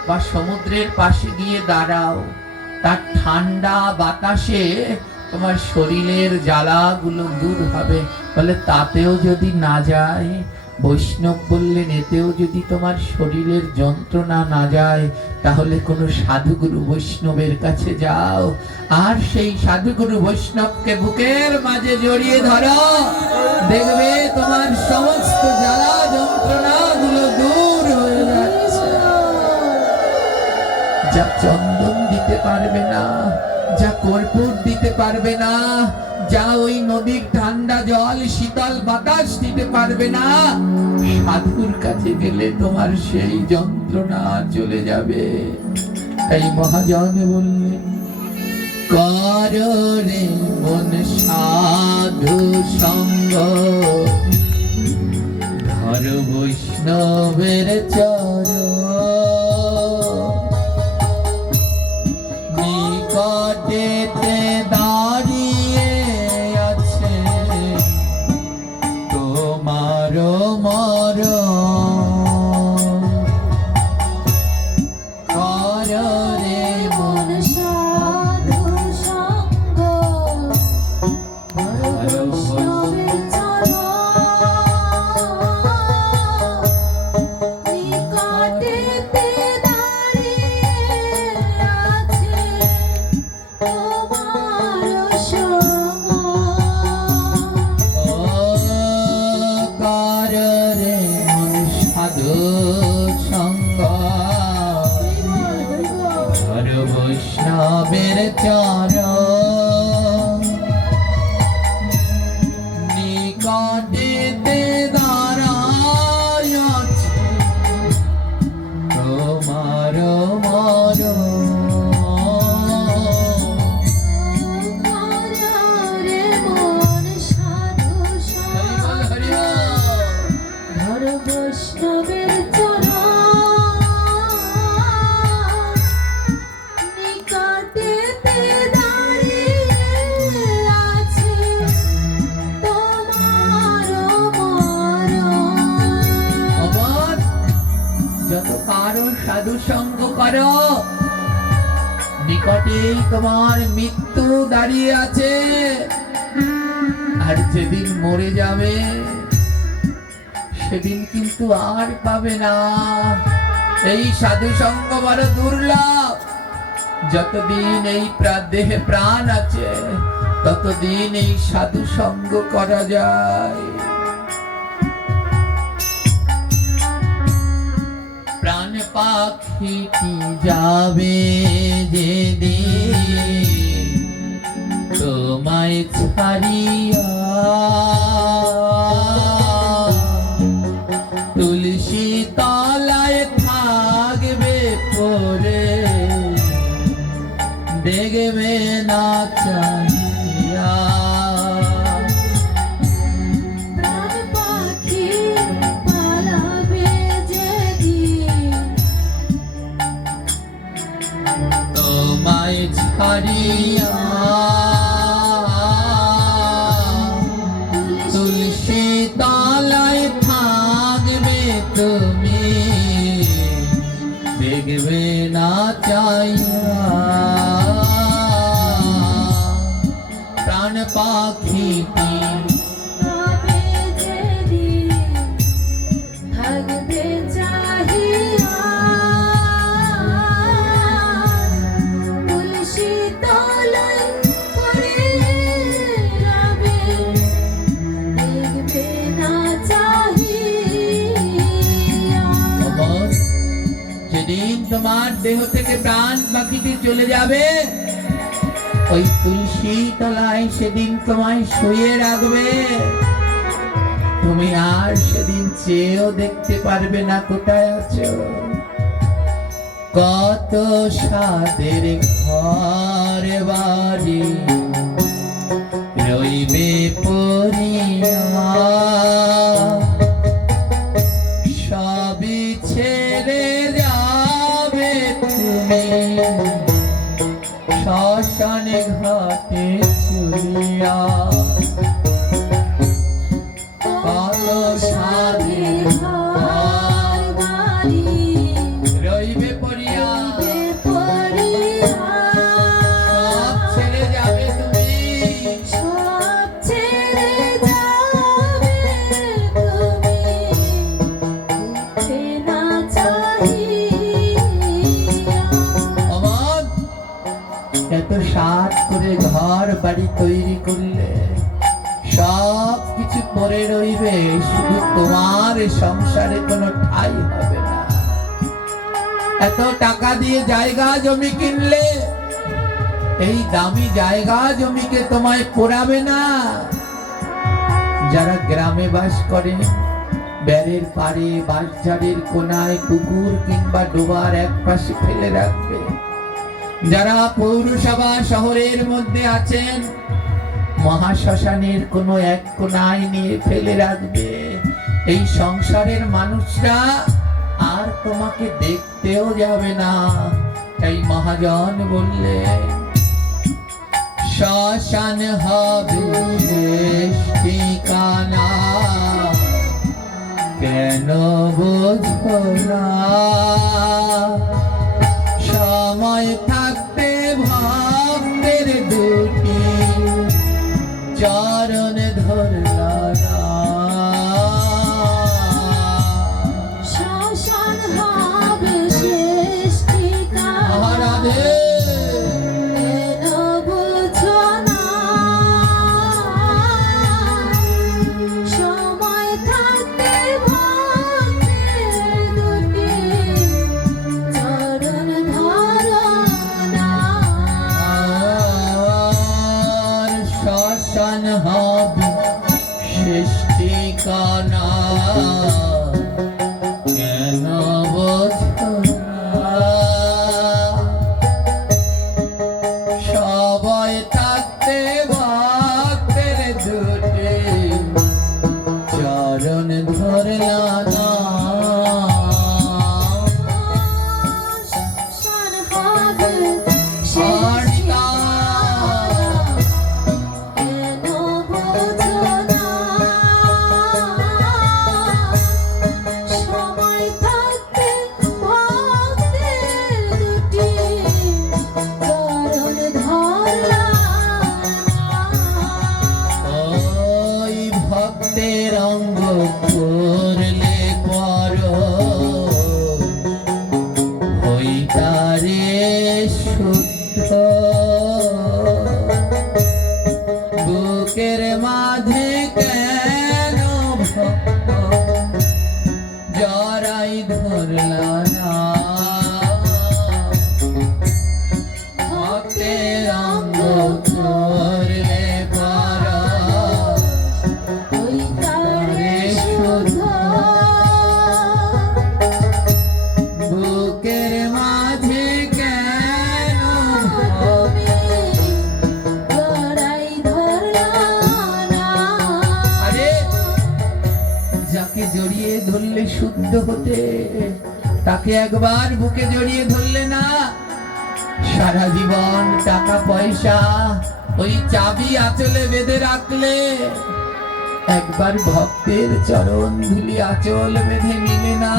বা সমুদ্রের পাশে গিয়ে দাঁড়াও, তার ঠান্ডা বাতাসে তোমার শরীরের জ্বালাগুলো দূর হবে। বলে তাতেও যদি না যায়, বৈষ্ণব বললেন এতেও যদি তোমার শরীরের যন্ত্রণা না যায়, তাহলে কোনো সাধুগুরু বৈষ্ণবের কাছে যাও, আর সেই সাধুগুরু বৈষ্ণবকে বুকের মাঝে জড়িয়ে ধরো, দেখবে তোমার সমস্ত জ্বালা যন্ত্রণা গুলো দূর হয়ে যাচ্ছে। যা চন্দন দিতে পারবে না, যা কর্পূর দিতে পারবে না, যা ওই নদীর ঠান্ডা জল শীতল বাতাস দিতে পারবে না, সাধুর কাছে গেলে তোমার সেই যন্ত্রণা চলে যাবে। তাই মহাজন বললেন, কর রে মন সাধু সঙ্গ, ধর বৈষ্ণবের চরণ, নিকটেতে দাঁড়িয়ে আছে তোমার মরণ। কর রে মন সাধু সঙ্গ, ধর বৈষ্ণবের চরণ, নিকটেতে দাঁড়িয়ে আছে তোমার সঙ্গ। কর রে মন সাধু সঙ্গ, ধর বৈষ্ণবের চরণ, নিকটেতে দাঁড়ায় আছে তোমার মরণ। রে মন সাধু হরি সঙ্গ, বল, হরি বল। ধর বৈষ্ণবের চরণ, নিকটেতে দাঁড়িয়ে আছে তোমার মরণ। আবার যত কারো সাধু সঙ্গ করো, নিকটেই তোমার মৃত্যু দাঁড়িয়ে আছে। আর যেদিন মরে যাবে, সেদিন কিন্তু আর পাবে না। এই সাধু সঙ্গ বড় দুর্লভ। যতদিন এই দেহে প্রাণ আছে, ততদিন এই সাধু সঙ্গ করা যায়। প্রাণ পাখিটি যাবে যেদিন তোমায় ছাড়িয়া, তুলসী তলায় থাকবে পরে, দেখবে না চাহিয়া। প্রাণ পাখি পালাবে যেদিন, তোমায় ছাড়িয়া, তুলসী তলায় থাকবে তুমি, দেখবে না চাইয়া। প্রাণ পাখিটি পাবে যেদিন, থাকবে চাহিয়া, তুলসী তলায় পড়ে রবে, দেখবে না চাহিয়া। খবর, যেদিন তোমার দেহ থেকে প্রাণ পাখিটি চলে যাবে, ওই তুলসী তলায় সেদিন তোমায় শুয়ে রাখবে। তুমি আর সেদিন চেয়েও দেখতে পারবে না কোথায় আছো। কত সাদের ঘর বাড়ি রইবে পড়িয়া, সবই ছেড়ে যাবে তুমি শ্মশানে ঘাটে চলিয়া। কত সাদের ঘর রইবে পড়িয়া, সব ছেড়ে যাবে তুমি অমন। এত সাত করে ঘর বাড়ি তৈরি করলে সব কিছু পরে রইবে, শুধু তোমার সংসারে কোনো ঠাঁই হবে না। এত টাকা দিয়ে জায়গা জমি কিনলে এই দামি জায়গা জমিকে তোমায় পোড়াবে না। যারা গ্রামে বাস করে ব্যারের পাড়ে বাঁশঝাড়ের কোনায় পুকুর কিংবা ডোবার এক পাশে ফেলে রাখবে। যারা পৌরসভা শহরের মধ্যে আছেন মহাশ্মশানের কোনো এক কোনায় নিয়ে ফেলে রাখবে। এই সংসারের মানুষরা আর তোমাকে দেখতেও যাবে না। তাই মহাজন বললে শ্মশান হবে শেষ ঠিকানা, কেন বোঝো না? সময় থাকতে ভক্তের দুটি চরণ ধরলা না। শ্মশান হবে শেষ ঠিকানা, রাধে কেন বুঝো না? সময় থাকতে ভক্তের দুটি চরণ ধরো না। আর শ্মশান হবে শেষ ঠিকানা, কেন বোঝো না? সবাই থাকতে ভক্তের দুটি চরণ ধরলা না। শ্মশান হবে শেষ ঠিকানা, কেন বুঝো না? সময় থাকতে ভক্তের দুটি চরণ ধরলা না। ওই ভক্তের অঙ্গ করলে পর হই তারে শুদ্ধ, বুকের মাঝে কেন ভক্ত জরাই ধরলা না? ভক্তের অঙ্গ করলে পর ওই তারে শুদ্ধ, বুকের মাঝে কেন তুমি জড়াই ধরলা না। আরে যাকে জড়িয়ে ধরলে শুদ্ধ হতে, তাকে একবার বুকে জড়িয়ে ধরলে না সারা জীবন টাকা পয়সা ওই চাবি আঁচলে বেঁধে রাখলে একবার ভক্তের চরণ ধুলি আঁচল বেঁধে নিলে না।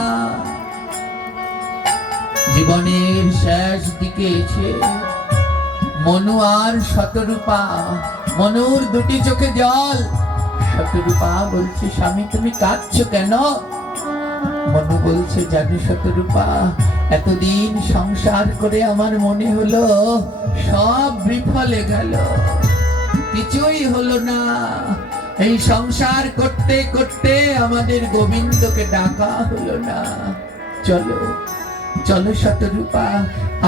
জীবনের শেষ দিকে এসে মনু আর শতরূপা, মনুর দুটি চোখে জল। শতরূপা বলছে স্বামী তুমি কাঁদছো কেন? মনু বলছে জানি শতরূপা, এতদিন সংসার করে আমার মনে হলো সব বিফলে গেল, কিছুই হলো না। এই সংসার করতে করতে আমাদের গোবিন্দকে ডাকা হলো না। চলো চলো শতরূপা,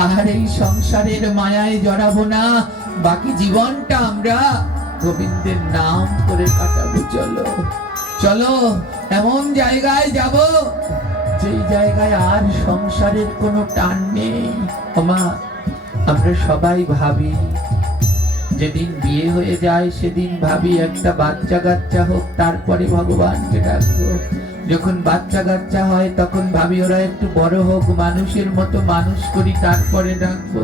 আর এই সংসারের মায়ায় জড়াবো না। বাকি জীবনটা আমরা গোবিন্দের নাম করে কাটাবো। চলো চলো এমন জায়গায় যাব যেই জায়গায় আর সংসারের কোনো টান নেই। ওমা, আমরা সবাই ভাবি, যেদিন বিয়ে হয়ে যায় সেদিন ভাবি একটা বাচ্চা কাচ্চা হোক, তারপরে ভগবানকে ডাকবো। যখন বাচ্চা কাচ্চা হয় তখন ভাবি ওরা একটু বড় হোক, মানুষের মতো মানুষ করি, তারপরে ডাকবো।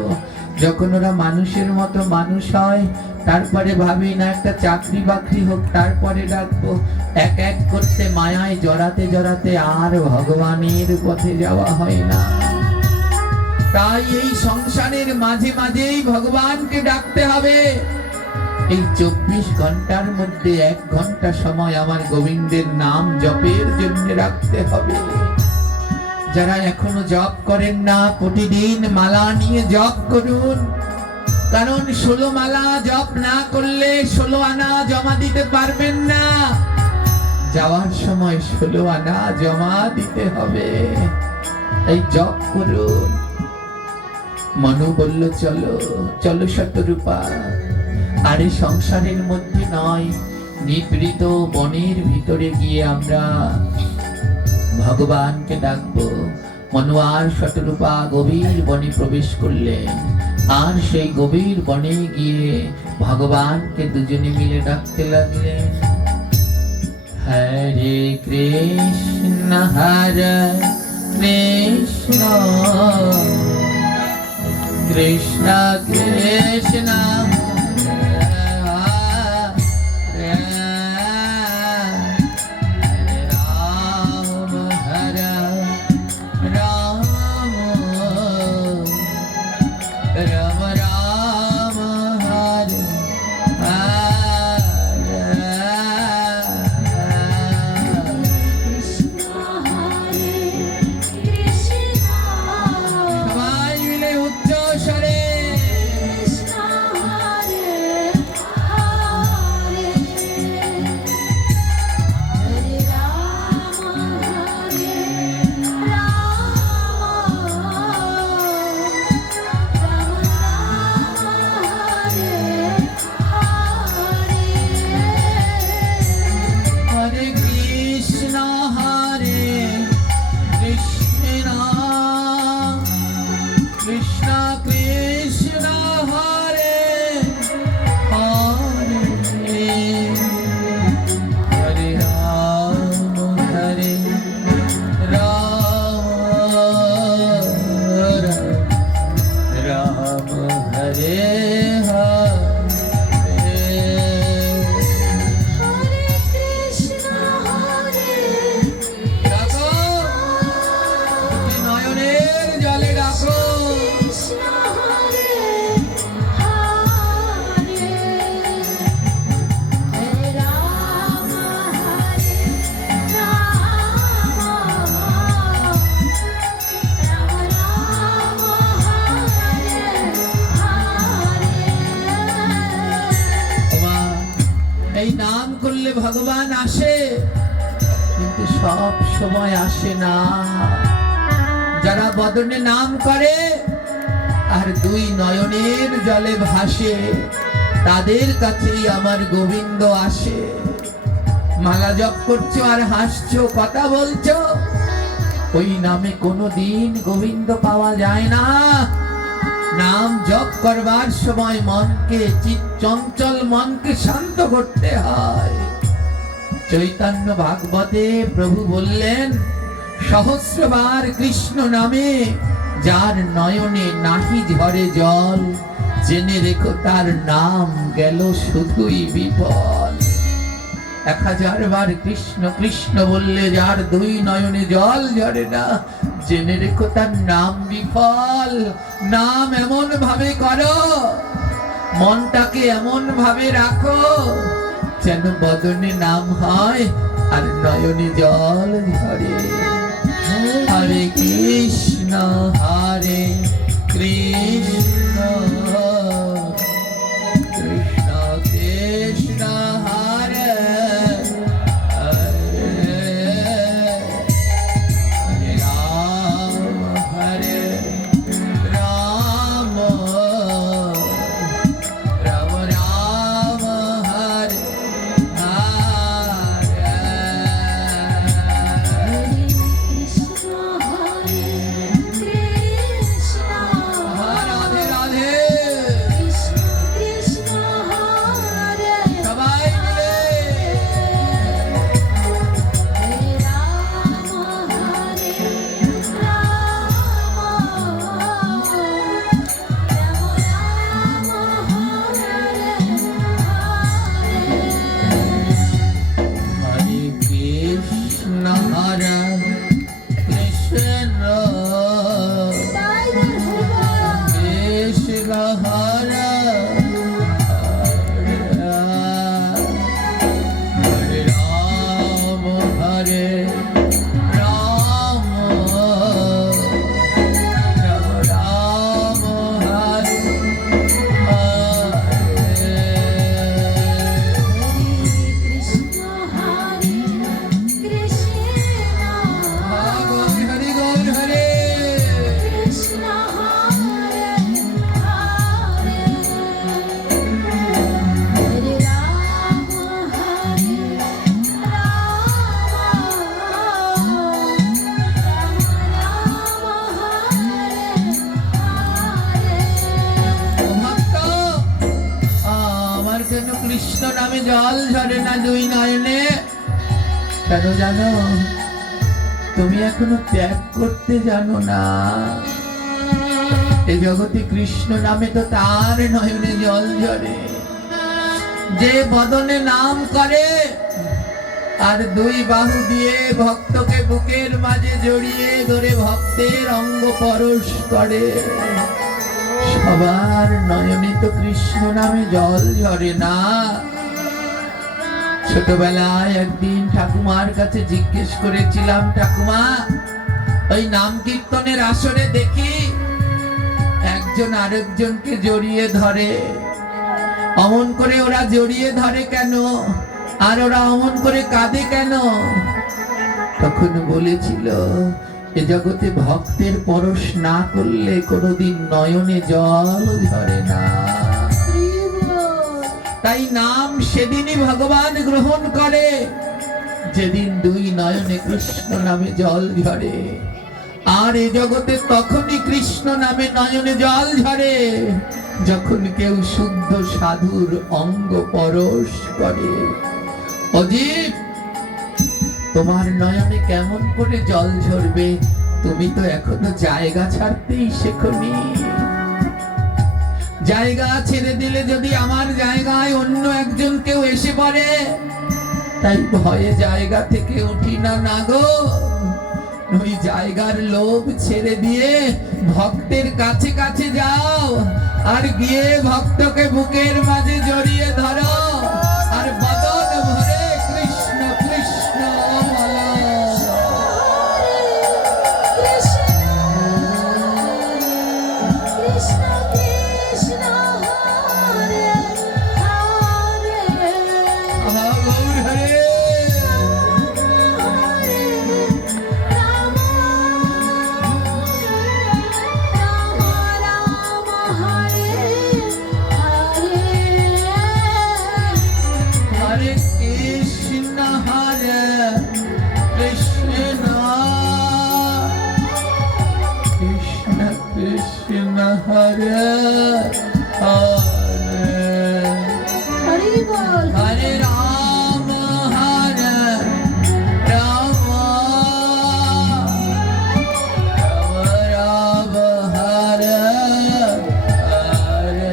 যখন ওরা মানুষের মতো মানুষ হয় তারপরে ভাবি না একটা চাকরি বাকরি হোক, তারপরে ডাকবো। এক এক করতে মায়ায় জড়াতে জড়াতে আর ভগবানের পথে যাওয়া হয় না। তাই এই সংসারের মাঝে মাঝেই ভগবানকে ডাকতে হবে। এই 24 ঘন্টার মধ্যে 1 ঘন্টা সময় আমার গোবিন্দের নাম জপের জন্য রাখতে হবে। যারা এখনো জপ করেন না, প্রতিদিন মালা নিয়ে জপ করুন। কারণ 16 মালা জপ না করলে 16 আনা জমা দিতে পারবেন না। যাওয়ার সময় 16 আনা জমা দিতে হবে। এই জপ করুন। মনু বলল চলো চলো শতরূপা। আরে সংসারের মধ্যে নয়, নিবৃত বনের ভিতরে গিয়ে আমরা ভগবানকে ডাকবো। মনু আর শতরূপা গভীর বনে প্রবেশ করলেন, আর সেই গভীর বনে গিয়ে ভগবানকে দুজনে মিলে ডাকতে লাগলেন। হরে কৃষ্ণ হরে কৃষ্ণ কৃষ্ণ কৃষ্ণ হরে রাম হরে রাম রাম রাম হরে হরে। কৃষ্ণ হরে কৃষ্ণ সবাই মিলে উচ্চ স্বরে কৃষ্ণ হরে হরে হরে রাম হরে হরে কৃষ্ণ হরে কৃষ্ণ কৃষ্ণ কৃষ্ণ হরে হরে হরে রাম হরে রাম রাম হরে হরে। হরে কৃষ্ণ হরে ডাকো, দুটি নয়নের জলে ডাকো। কৃষ্ণ হরে হরে হরে রাম হরে রাম রাম হরে হরে। ওমা, এই নাম করলে ভগবান আসে, কিন্তু সব সময় আসে না। যারা বদনে নাম করে আর 2 নয়নের জলে ভাসে, তাদের কাছেই আমার গোবিন্দ আসে। মালা জপ করছো আর হাসছো, কথা বলছো, ওই নামে কোনোদিন গোবিন্দ পাওয়া যায় না। নাম জপ করবার সময় মনকে, চঞ্চল মনকে শান্ত করতে হয়। চৈতন্য ভাগবতে প্রভু বললেন, সহস্রবার কৃষ্ণ নামে যার নয়নে নাহি ঝরে জল, জেনে রেখো তার নাম গেল শুধুই বিফল। 1000 বার কৃষ্ণ কৃষ্ণ বললে যার 2 নয়নে জল ঝরে না, জেনে রেখো তার নাম বিফল। নাম এমন ভাবে করো, মনটাকে এমন ভাবে রাখো যেন বদনে নাম হয় আর নয়নে জল ঝরে। হরে কৃষ্ণ হরে কৃষ্ণ কৃষ্ণ কৃষ্ণ হরে হরে হরে রাম হরে Ram Ram Ram Hare Hare. Hare Hare Rama Hare Rama Rama Rama Hare Krishna নামে জল ঝরে না দুই নয়নে? কেন জানো? তুমি এখনো ত্যাগ করতে জানো না। এই জগতে কৃষ্ণ নামে তো তার নয়নে জল ঝরে, যে বদনে নাম করে আর দুই বাহু দিয়ে ভক্তকে বুকের মাঝে জড়িয়ে ধরে ভক্তের অঙ্গ পরশ করে। সবার নয়নে তো কৃষ্ণ নামে জল ঝরে না। ছোটবেলায় একদিন ঠাকুমার কাছে জিজ্ঞেস করেছিলাম, ঠাকুমা ওই নাম কীর্তনের আসরে দেখি একজন আরেকজনকে জড়িয়ে ধরে, অমন করে ওরা জড়িয়ে ধরে কেন, আর ওরা অমন করে কাঁদে কেন? তখন বলেছিল, এ জগতে ভক্তের পরশ না করলে কোনোদিন নয়নে জল ঝরে না। তাই নাম সেদিনই ভগবান গ্রহণ করে যেদিন দুই নয়নে কৃষ্ণ নামে জল ঝরে। আর এ জগতে তখনই কৃষ্ণ নামে নয়নে জল ঝরে যখন কেউ শুদ্ধ সাধুর অঙ্গ পরশ করে। অজীব, তোমার নয়নে কেমন করে জল ঝরবে? তুমি তো এখনো জায়গা ছাড়তেই শেখনি। জায়গা ছেড়ে দিলে যদি আমার জায়গায় অন্য একজন কেউ এসে পড়ে, তাই ভয়ে জায়গা থেকে উঠি না। না গো, ওই জায়গার লোভ ছেড়ে দিয়ে ভক্তের কাছে কাছে যাও, আর গিয়ে ভক্তকে বুকের মাঝে জড়িয়ে ধরো, আর বদন ভরে কৃষ্ণ কৃষ্ণ বলো। Hare Krishna Hare Krishna Krishna Krishna Hare Hare Hare Rama Hare Rama Rama Rama Hare Hare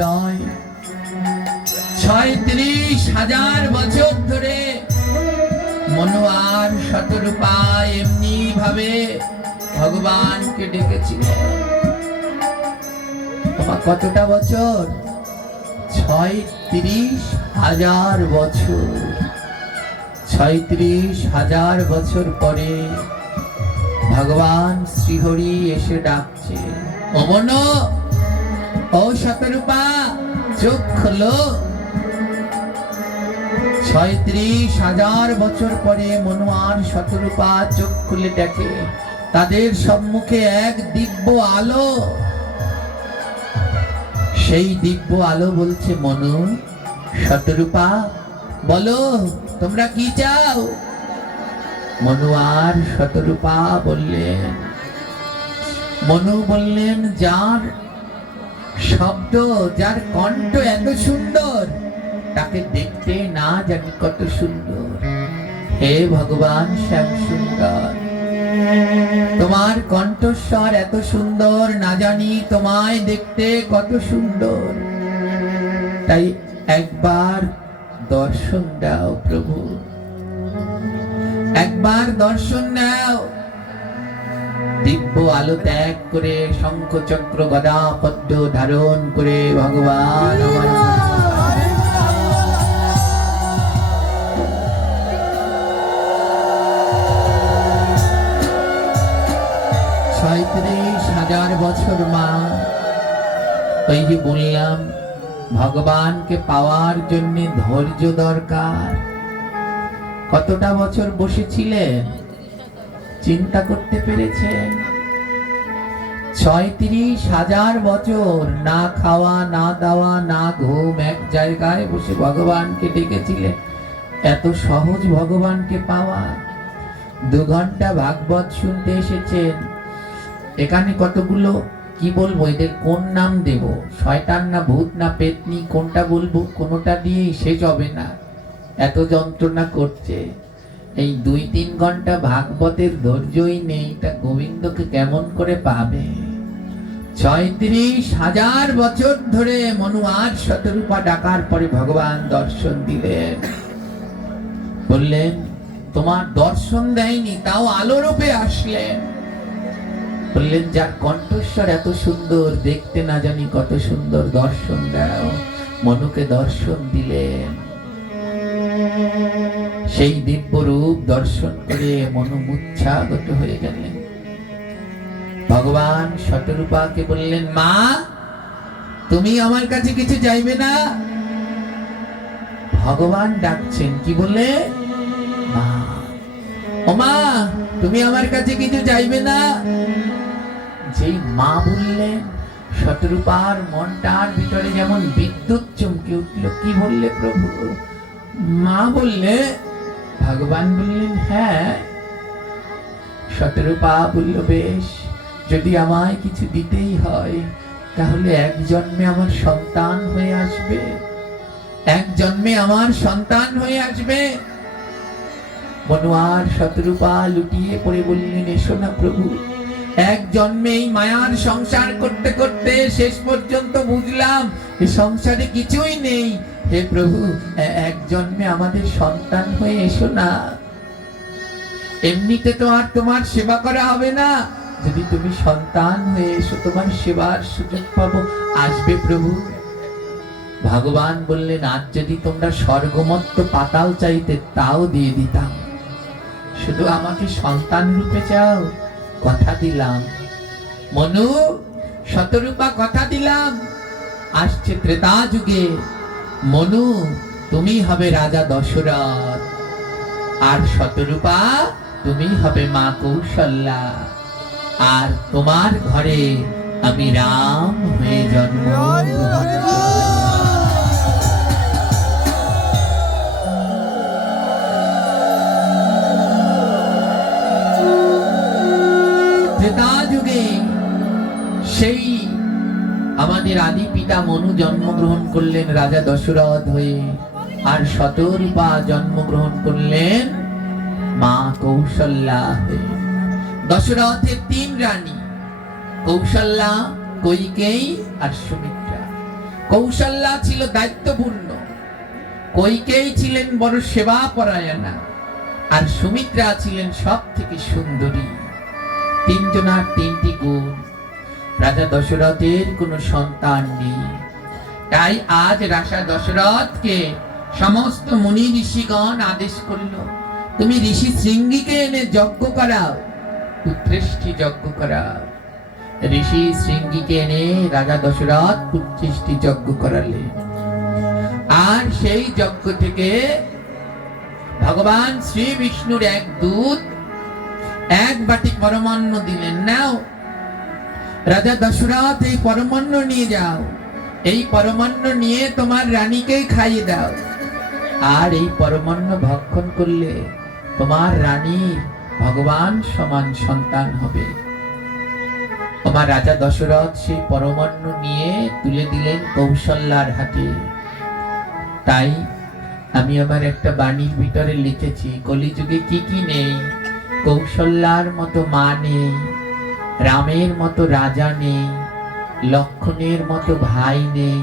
নয়, 36,000 বছর ধরে মনু আর শতরূপা এমনি ভাবে ভগবানকে ডেকেছিলেন। তোমার কতটা বছর? 36,000 বছর। 36,000 বছর পরে ভগবান শ্রীহরি এসে ডাকছে, ও মনু, ও শতরূপা, চোখ খোলো। 36,000 বছর পরে মনু আর শতরূপা চোখ খুলে দেখে তাদের সম্মুখে এক দিব্য আলো। সেই দিব্য আলো বলছে, মনু, শতরূপা, বলো তোমরা কি চাও? মনু আর শতরূপা বললেন, মনু বললেন, যার শব্দ, যার কণ্ঠ এত সুন্দর, তাকে দেখতে না জানি কত সুন্দর। হে ভগবান শ্যাম সুন্দর, তোমার কণ্ঠস্বর এত সুন্দর, না জানি তোমায় দেখতে কত সুন্দর। তাই একবার দর্শন দাও প্রভু, একবার দর্শন দাও। দিব্য আলো ত্যাগ করে শঙ্খ চক্র গদা পদ্ম ধারণ করে ভগবান আমার 36,000 বছর মা, ওই যে বললাম ভগবানকে পাওয়ার জন্য ধৈর্য দরকার। কতটা বছর বসেছিলেন চিন্তা করতে পেরেছেন? 36,000 বছর না খাওয়া, না দাওয়া, না ঘুম, এক জায়গায় বসে ভগবানকে ডেকেছিলেন। এত সহজ ভগবানকে পাওয়া? 2 ঘন্টা ভাগবত শুনতে এসেছেন। এখানে কতগুলো কি বলবো, এদের কোন নাম দেব? শয়তান না ভূত না পেতনি, কোনটা বলবো? কোনোটা দিয়েই শেষ হবে না, এত যন্ত্রণা করছে। এই 2-3 ঘন্টা ভাগবতের ধৈর্যই নেই, তা গোবিন্দকে কেমন করে পাবে? 36,000 বছর ধরে মনু আর শতরূপা ডাকার পরে ভগবান দর্শন দিলেন। বললেন, তোমার দর্শন দেয়নি, তাও আলো রূপে আসলেন। বললেন, যার কণ্ঠস্বর এত সুন্দর, দেখতে না জানি কত সুন্দর, দর্শন দাও। মনুকে দর্শন দিলেন। সেই দিব্য রূপ দর্শন করে মনু মূর্ছাগত হয়ে গেলেন। ভগবান শতরূপাকে বললেন, মা, তুমি আমার কাছে কিছু চাইবে না? ভগবান ডাকছেন, কি বলে? মা। ও মা, তুমি আমার কাছে কিছু চাইবে না? যেই মা বললেন, শতরূপার মনটার ভিতরে যেমন বিদ্যুৎ চমকে উঠল। কি বললে প্রভু? মা বললে। ভগবান বললেন, হ্যাঁ। শতরূপা বলল, বেশ, যদি আমায় কিছু দিতেই হয় তাহলে এক জন্মে আমার সন্তান হয়ে আসবে, এক জন্মে আমার সন্তান হয়ে আসবে। মনু আর শতরূপা লুটিয়ে পড়ে বললেন, এসো না প্রভু, এক জন্মেই মায়ার সংসার করতে করতে শেষ পর্যন্ত বুঝলাম এই সংসারে কিছুই নেই। হে প্রভু, এক জন্মে আমাদের সন্তান হয়ে এসো না। এমনিতে তো আর তোমার সেবা করা হবে না, যদি তুমি সন্তান হয়ে এসো তোমার সেবার সুযোগ পাবো। আসবে প্রভু। ভগবান বললেন, আজ যদি তোমরা স্বর্গমত্ত পাতাল চাইতে তাও দিয়ে দিতাম, শুধু আমাকে সন্তান রূপে চাও। কথা দিলাম মনু, শতরূপা, কথা দিলাম। আসছে ত্রেতা যুগে, মনু তুমি হবে রাজা দশরথ, আর শতরূপা তুমি হবে মা কৌশল্যা, আর তোমার ঘরে আমি রাম হয়ে জন্ম গ্রহণ করব। ত্রেতা যুগে সেই আমাদের আদি পিতা মনু জন্মগ্রহণ করলেন রাজা দশরথ হয়ে, আর শতরূপা জন্মগ্রহণ করলেন মা কৌশল্যা হয়ে। দশরথের 3 রানী, কৌশল্যা, কৈকেয়ী আর সুমিত্রা। কৌশল্যা ছিল দায়িত্বপূর্ণ, কইকেয়ী ছিলেন বড় সেবা পরায়ণা, আর সুমিত্রা ছিলেন সব থেকে সুন্দরী। তিনজনার তিনটি গুণ। রাজা দশরথের কোনো সন্তান নেই, তাই আজ রাজা দশরথকে সমস্ত মুনি ঋষিগণ আদেশ করল, তুমি ঋষি শৃঙ্গিকে এনে যজ্ঞ করাও, পুত্রেষ্টি যজ্ঞ করাও। ঋষি শৃঙ্গিকে এনে রাজা দশরথ পুত্রেষ্টি যজ্ঞ করালেন। আর সেই যজ্ঞ থেকে ভগবান শ্রী বিষ্ণুর এক দূত এক বাটি পরমান্ন দিলেন, নাও রাজা দশরথ, এই পরমান্ন নিয়ে যাও, এই পরমান্ন নিয়ে তোমার রানীকে খাইয়ে দাও। আর এই পরমান্ন ভক্ষণ করলে তোমার রানীর ভগবান সমান সন্তান হবে। তোমার রাজা দশরথ সেই পরমান্ন নিয়ে তুলে দিলেন কৌশল্যার হাতে। তাই আমি আমার একটা বাণীর ভিতরে লিখেছি, কলিযুগে কি কি নেই? কৌশল্যার মতো মা নেই, রামের মতো রাজা নেই, লক্ষ্মণের মতো ভাই নেই,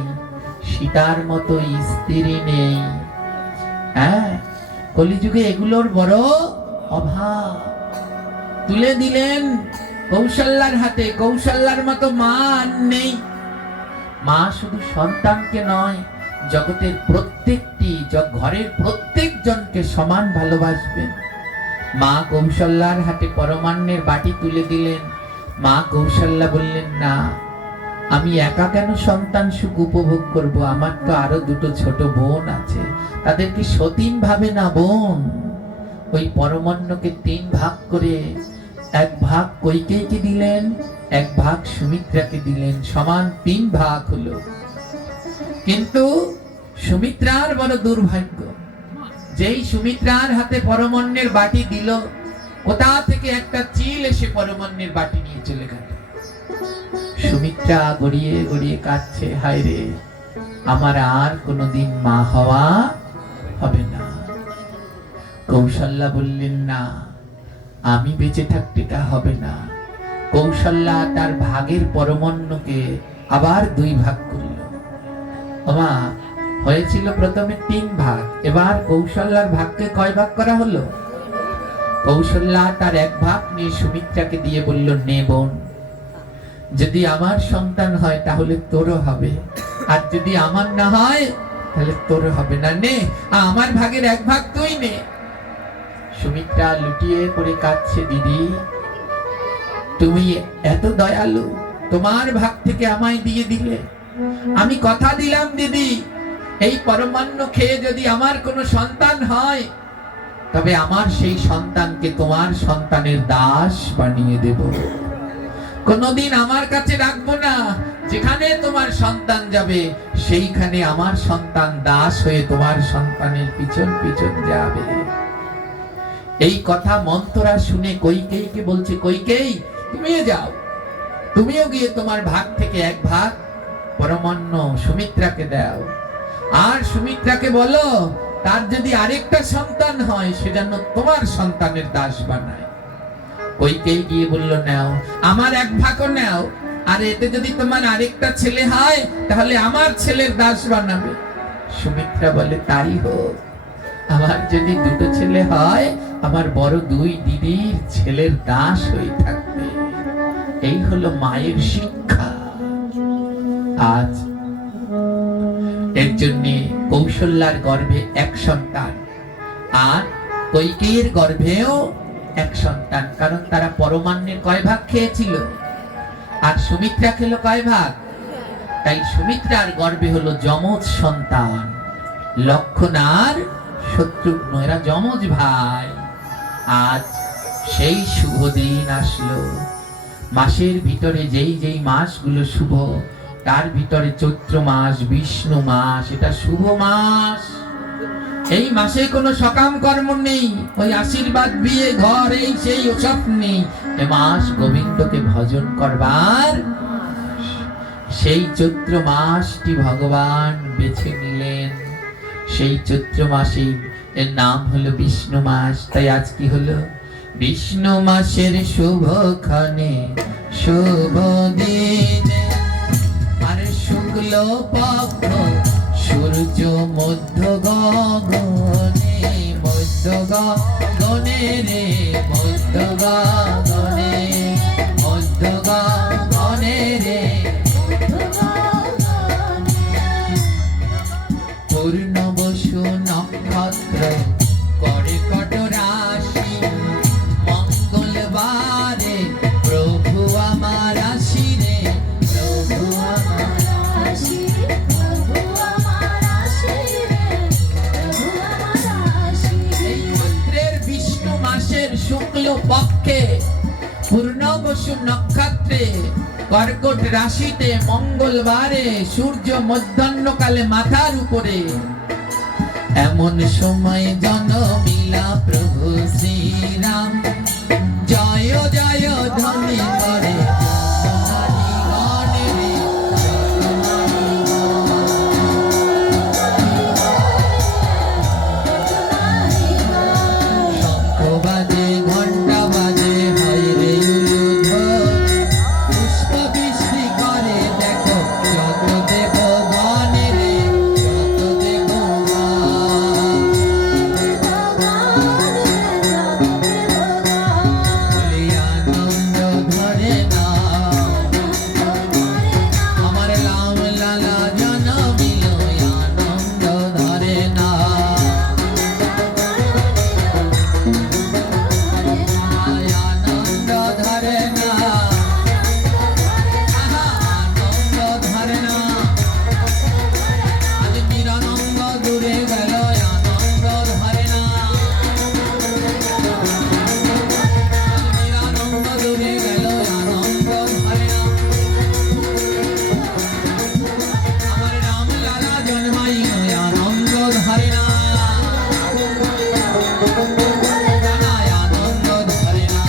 সীতার মতো স্ত্রী নেই। হ্যাঁ, কলিযুগে এগুলোর বড় অভাব। তুলে দিলেন কৌশল্যার হাতে। কৌশল্যার মতো মা আর নেই। মা শুধু সন্তানকে নয়, জগতের প্রত্যেকটি ঘরের প্রত্যেক জনকে সমান ভালোবাসবেন। মা কৌশল্যার হাতে পরমান্নের বাটি তুলে দিলেন। মা কৌশল্যা বললেন, না, আমি একা কেন সন্তান সুখ উপভোগ করব? আমার তো আরো দুটো ছোট বোন আছে, তাদেরকে সতীন ভাবে না বোন। ওই পরমান্নকে তিন ভাগ করে এক ভাগ কইকেয়ীকে দিলেন, এক ভাগ সুমিত্রাকে দিলেন, সমান তিন ভাগ হলো। কিন্তু সুমিত্রার বড় দুর্ভাগ্য, যেই সুমিত্রার হাতে পরমান্নের বাটি দিল, কোথা থেকে একটা চিল এসে পরমান্নের বাটি নিয়ে চলে গেল। সুমিত্রা গড়িয়ে গড়িয়ে কাঁদছে, হায় রে, আমার আর কোনোদিন মা হওয়া হবে না। কৌশল্যা বললেন, না, আমি বেঁচে থাকতে তা হবে না। কৌশল্যা তার ভাগের পরমান্নকে আবার দুই ভাগ করল। মা, হয়েছিল প্রথমে তিন ভাগ, এবার কৌশল্যার ভাগকে কয় ভাগ করা হলো? কৌশল্যা তার এক ভাগ নিয়ে সুমিত্রাকে দিয়ে বলল, নে বোন, যদি আমার সন্তান হয় তাহলে তোরও হবে, আর যদি আমার না হয় তাহলে তোরও হবে না। নে, আমার ভাগের এক ভাগ তুই নে। সুমিত্রা লুটিয়ে পড়ে কাঁদছে, দিদি তুমি এত দয়ালু, তোমার ভাগ থেকে আমায় দিয়ে দিলে। আমি কথা দিলাম দিদি, এই পরমান্ন খেয়ে যদি আমার কোনো সন্তান হয়, তবে আমার সেই সন্তানকে তোমার সন্তানের দাস বানিয়ে দেব। কোনদিন আমার কাছে রাখবো না। যেখানে তোমার সন্তান যাবে, সেইখানে আমার সন্তান দাস হয়ে তোমার সন্তানের পিছন পিছন যাবে। এই কথা মন্থরা শুনে কইকেয়ীকে বলছে, কইকেয়ী, তুমিও যাও, তুমিও গিয়ে তোমার ভাগ থেকে এক ভাগ পরমান্ন সুমিত্রাকে দাও। আর সুমিত্রাকে বলো, তার যদি আরেকটা সন্তান হয়, সে যেন তোমার সন্তানের দাস বানায়। কইকেয়ী গিয়ে বলল, নাও, আমার এক ভাগও নাও, আর এতে যদি তোমার আরেকটা ছেলে হয়, তাহলে আমার ছেলের দাস বানাবে। সুমিত্রা বলে, তাই হোক, আমার যদি দুটো ছেলে হয়, আমার বড় দুই দিদির ছেলের দাস হয়ে থাকবে। এই হলো মায়ের শিক্ষা। আজ এর জন্য কৌশল্যার গর্ভে এক সন্তান, আর কইকেয়ীর গর্ভেও এক সন্তান, কারণ তারা পরমান্নের কয় ভাগ খেয়েছিল, আর সুমিত্রা খেলো কয় ভাগ। তাই সুমিত্রার গর্ভে হলো যমজ সন্তান, লক্ষ্মণ আর শত্রুঘ্ন, এরা যমজ ভাই। আজ সেই শুভ দিন আসলো। মাসের ভিতরে যেই যেই মাসগুলো শুভ, তার ভিতরে চৈত্র মাস, বিষ্ণু মাস, এটা শুভ মাস। এই মাসে কোনো সকাম কর্ম নেই, ওই আশীর্বাদ বিয়ে ঘর এই সেই ওসব নেই। এ মাস গোবিন্দকে ভজন করবার, সেই চৈত্র মাসটি ভগবান বেছে নিলেন। সেই চৈত্র মাসে এর নাম হলো বিষ্ণু মাস। তাই আজ কি হলো? বিষ্ণু মাসের শুভক্ষণে শুভ দিনে, আর শুক্ল শুক্ল পক্ষ সূর্য মধ্য গগনে, মধ্য গগনে রে, মধ্য গগনে, মধ্য গগনে রে। পূর্ণ বসু নক্ষত্র কর্কট রাশি, মঙ্গলবারে প্রভু আমার আসি রে, প্রভু আমার। এই চৈত্রের বিষ্ণু মাসের শুক্ল পক্ষে পূর্ণ বসু নক্ষত্রে কর্কট রাশিতে মঙ্গলবারে সূর্য মধ্যাহ্নকালে মাথার উপরে, এমন সময় জনমিলা প্রভু শ্রীরাম, জয় জয় ধ্বনি করে জননীগণ রে, শঙ্খ বাজে ঘণ্টা বাজে হয় রে উলুধ্বনি, পুষ্প বৃষ্টি করে দেখো যত দেবগণ রে, যত দেবগণ। বলি আনন্দ ধরে না, আমার রাম লালা জনমিল আনন্দ ধরে না। আনন্দ ধরে না, আহা, আনন্দ ধরে না। আজ নিরানন্দ দূরে গেল আনন্দ ধরে না, আজ নিরানন্দ দূরে গেল আনন্দ ধরে না। আমার রাম লালা জন্মাইল আনন্দ ধরে না, জানায় আনন্দ ধরে না।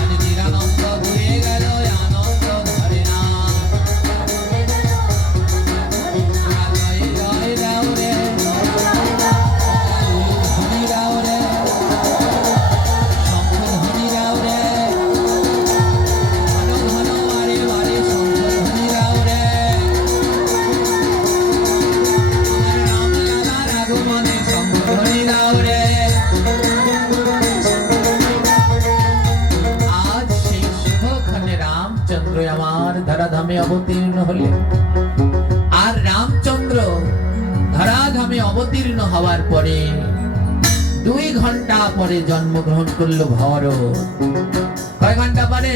আজ নিরানন্দ দূরে গেল আনন্দ ধরে না। জয় জয় রাও রে, ধ্বনি রাও রে, শঙ্খ ধ্বনি রাও রে, ঘন ঘন বারে বারে শঙ্খ ধ্বনি রাও রে। আমার রাম লালার আগমনে শঙ্খ ধ্বনি রাও রে। আজ সেই শুভক্ষণে রামচন্দ্র আমার ধরাধামে অবতীর্ণ হলেন। আর রামচন্দ্র ধরাধামে অবতীর্ণ হওয়ার পরে 2 ঘন্টা পরে জন্মগ্রহণ করলো ভরত। কয় ঘন্টা পরে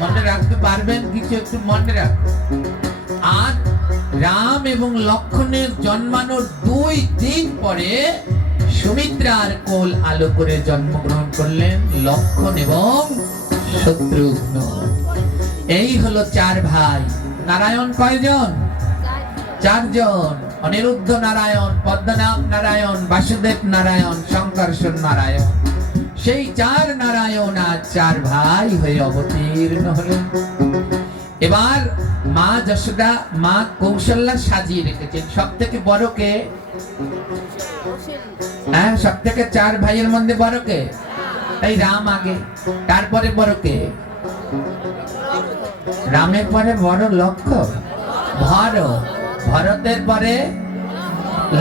মনে রাখতে পারবেন? কিছু একটু মনে রাখুন। আর রাম এবং লক্ষ্মণের জন্মানোর 2 দিন পরে সুমিত্রার কোল আলো করে জন্মগ্রহণ করলেন লক্ষ্মণ এবং শত্রুঘ্ন। এই হলো 4 ভাই। নারায়ণ কয়জন? 4 জন। অনিরুদ্ধ নারায়ণ, পদ্মনাভ নারায়ণ, বাসুদেব নারায়ণ, শঙ্কর্ষণ নারায়ণ। সেই 4 নারায়ণ আজ 4 ভাই হয়ে অবতীর্ণ হলেন। এবার মা যশোদা, মা কৌশল্যা সাজিয়ে রেখেছেন। সব থেকে বড় কে? হ্যাঁ, সব থেকে 4 ভাইয়ের মধ্যে বড় কে? তাই রাম আগে। তারপরে বড় কে? রামের পরে বড় লক্ষ্মণ, ভরত, ভরতের পরে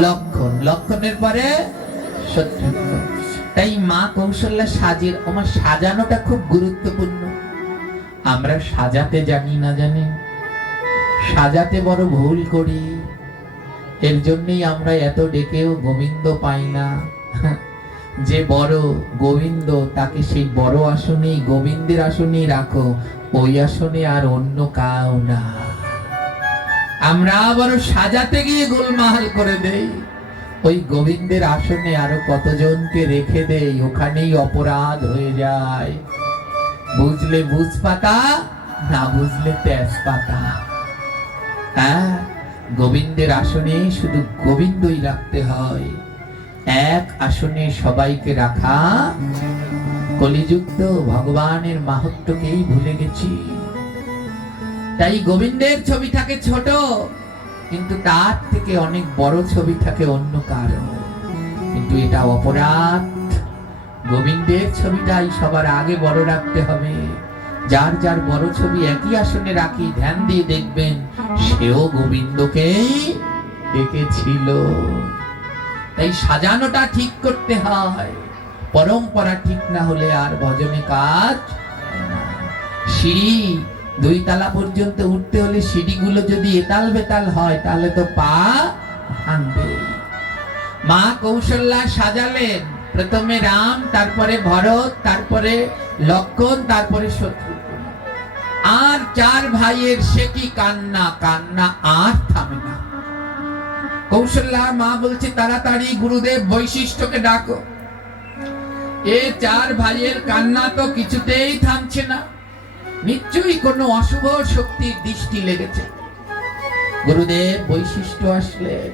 লক্ষ্মণ, লক্ষ্মণের পরে শত্রুঘ্ন। তাই মা কৌশল্যা সাজিয়ে, আমার সাজানোটা খুব গুরুত্বপূর্ণ। আমরা সাজাতে জানি না, জানেন? সাজাতে বড় ভুল করি। এর জন্যই আমরা এত ডেকেও গোবিন্দ পাই না। যে বড় গোবিন্দ, তাকে সেই বড় আসনেই, গোবিন্দের আসনেই রাখো, ওই আসনে আর অন্য কাউ না। আমরা বড় সাজাতে গিয়ে গোলমাল করে দেই। ওই গোবিন্দের আসনে আরো কতজনকে রেখে দেই, ওখানেই অপরাধ হয়ে যায়। বুঝলে বুঝ পাতা, না বুঝলে তেজপাতা। হ্যাঁ, গোবিন্দের আসনে শুধু গোবিন্দই রাখতে হয়। এক আসনে সবাইকে রাখা কলিযুক্ত ভগবানের মাহাত্ম্যকেই ভুলে গেছি। তাই গোবিন্দের ছবি থাকে ছোট, কিন্তু তার থেকে অনেক বড় ছবি থাকে অন্য কারো। কিন্তু এটা অপরাধ। গোবিন্দের ছবিটাই সবার আগে বড় রাখতে হবে। যার যার বড় ছবি একই আসনে রাখি, ধ্যান দিয়ে দেখবেন সেও গোবিন্দকেই ডেকেছিল। তাই সাজানোটা ঠিক করতে হয়, পরম্পরা ঠিক না হলে আর ভজনে কাজ হয় না। সিঁড়ি 2 তলা পর্যন্ত উঠতে হলে সিঁড়িগুলো যদি এতাল বেতাল হয় তাহলে তো পা ভাঙবে। মা কৌশল্যা সাজালেন, প্রথমে রাম, তারপরে ভরত, তারপরে লক্ষণ, তারপরে শত্রুঘ্ন। আর 4 ভাইয়ের সে কি কান্না, কান্না আর থামে না। কৌশল্যা মা বলছে তাড়াতাড়ি গুরুদেব বৈশিষ্ট্যকে ডাকো। এ 4 ভাইয়ের কান্না তো কিছুতেই থামছে না, নিশ্চয়ই কোনো অশুভ শক্তির দৃষ্টি লেগেছে। গুরুদেব বৈশিষ্ট্য আসলেন।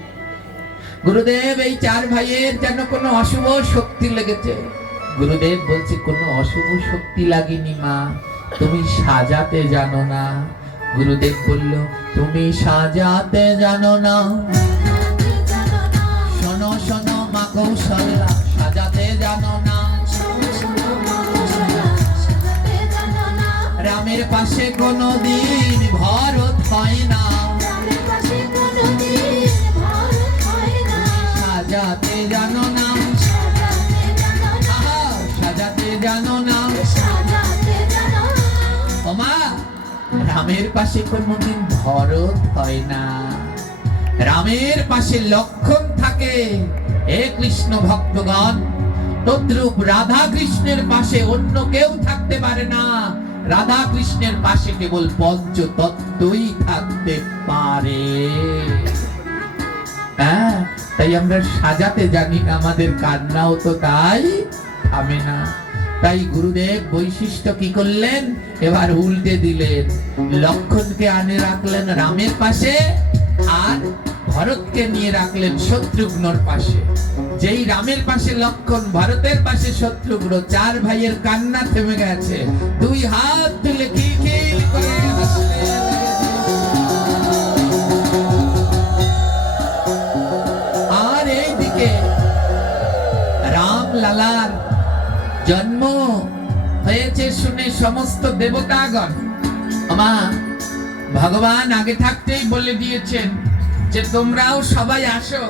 গুরুদেব এই 4 ভাইয়ের যেন কোনো অশুভ শক্তি লেগেছে। গুরুদেব বলছে কোনো অশুভ শক্তি লাগেনি মা, তুমি সাজাতে জানো না। গুরুদেব বলল তুমি সাজাতে জানো না। শোনো শোনো মা কৌশল্যা, সাজাতে জানো না। রামের পাশে কোনোদিন ভরত হয় না, সাজাতে জানো না। আহা, সাজাতে জানো না। ওমা, রামের পাশে কোনোদিন ভরত হয় না, রামের পাশে লক্ষণ থাকে। হে কৃষ্ণ ভক্তগণ, তদ্রূপ রাধা কৃষ্ণের পাশে অন্য কেউ থাকতে পারে না। রাধা কৃষ্ণের পাশে কেবল পঞ্চতত্ত্বই থাকতে পারে। হ্যাঁ, তাই আমরা সাজাতে জানি না, আমাদের কান্নাও তো তাই থামে না। তাই গুরুদেব বৈশিষ্ট্য কি করলেন, এবার উল্টে দিলেন। লক্ষণকে আনে রাখলেন রামের পাশে, আর ভরতকে নিয়ে রাখলেন শত্রুঘ্নর পাশে। যেই রামের পাশে লক্ষণ, ভরতের পাশে শত্রুঘ্ন, 4 ভাইয়ের কান্না থেমে গেছে। 2 হাত তুলে খিলখিল করে হাসতে আর এইদিকে রাম লালার জন্ম হয়েছে শুনে সমস্ত দেবতাগণ, আমা ভগবান আগে থাকতেই বলে দিয়েছেন যে তোমরাও সবাই আসো।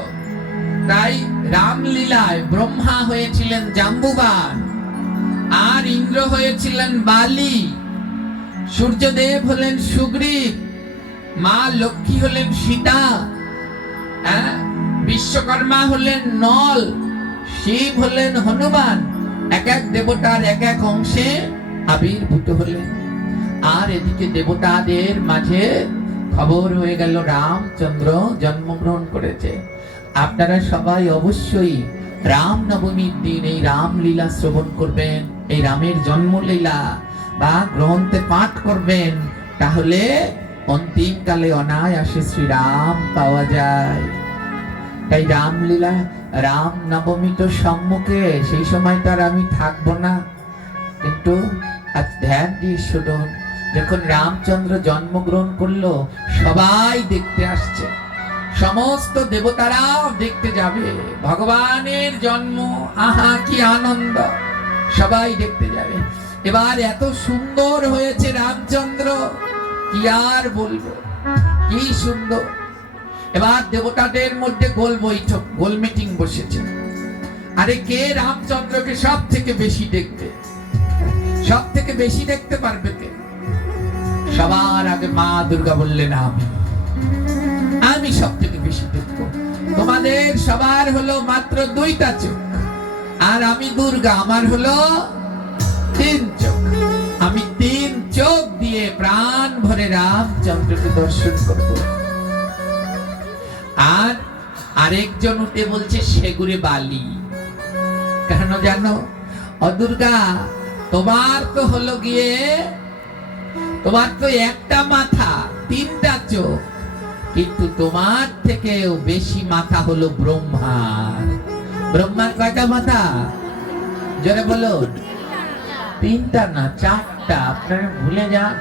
তাই রামলীলায় ব্রহ্মা হয়েছিলেন জাম্বুবান, আর ইন্দ্র হয়েছিলেন বালি, সূর্যদেব হলেন সুগ্রীব, মা লক্ষ্মী হলেন সীতা, বিশ্বকর্মা হলেন নল, শিব হলেন হনুমান। এক এক দেবতার এক এক অংশে আবির্ভূত হলেন। আর এদিকে দেবতাদের মাঝে খবর হয়ে গেল রামচন্দ্র জন্মগ্রহণ করেছে। আপনারা সবাই অবশ্যই রাম নবমীর দিন এই রামলীলা শ্রবণ করবেন, এই রামের জন্মলীলা বা গ্রন্থে পাঠ করবেন, তাহলে অন্তিমকালে অনায়াসে শ্রীরাম পাওয়া যায়। তাই রামলীলা, রাম নবমী তো সম্মুখে, সেই সময় তো আর আমি থাকবো না, কিন্তু আজ ধ্যান দিয়ে শুনুন। যখন রামচন্দ্র জন্মগ্রহণ করলো, সবাই দেখতে আসছে, সমস্ত দেবতারাও দেখতে যাবে ভগবানের জন্ম। আহা কি আনন্দ, সবাই দেখতে যাবে। এবার এত সুন্দর হয়েছে রামচন্দ্র, কি আর বলবো, কি সুন্দর। এবার দেবতাদের মধ্যে গোল বৈঠক, গোল মিটিং বসেছে। আরে কে রামচন্দ্রকে সব থেকে বেশি দেখবে, সব থেকে বেশি দেখতে পারবে কে? সবার আগে মা দুর্গা বললেন আমি সব থেকে বেশি দেখবো। তোমাদের সবার হলো মাত্র 2টা চোখ, আর আমি দুর্গা, আমার হলো 3 চোখ। আমি 3 চোখ দিয়ে প্রাণ ভরে রামচন্দ্রকে দর্শন করব। আর আরেকজন উঠে বলছে সেগুড়ে বালি, কেন জানো? ও দুর্গা, তোমার তো হলো গিয়ে, তোমার তো একটা মাথা 3টা চোখ, কিন্তু তোমার থেকেও বেশি মাথা হলো ব্রহ্মার। ব্রহ্মার কয়টা মাথা? জোরে বলো। 3টা না 4টা। আপনারা ভুলে যান,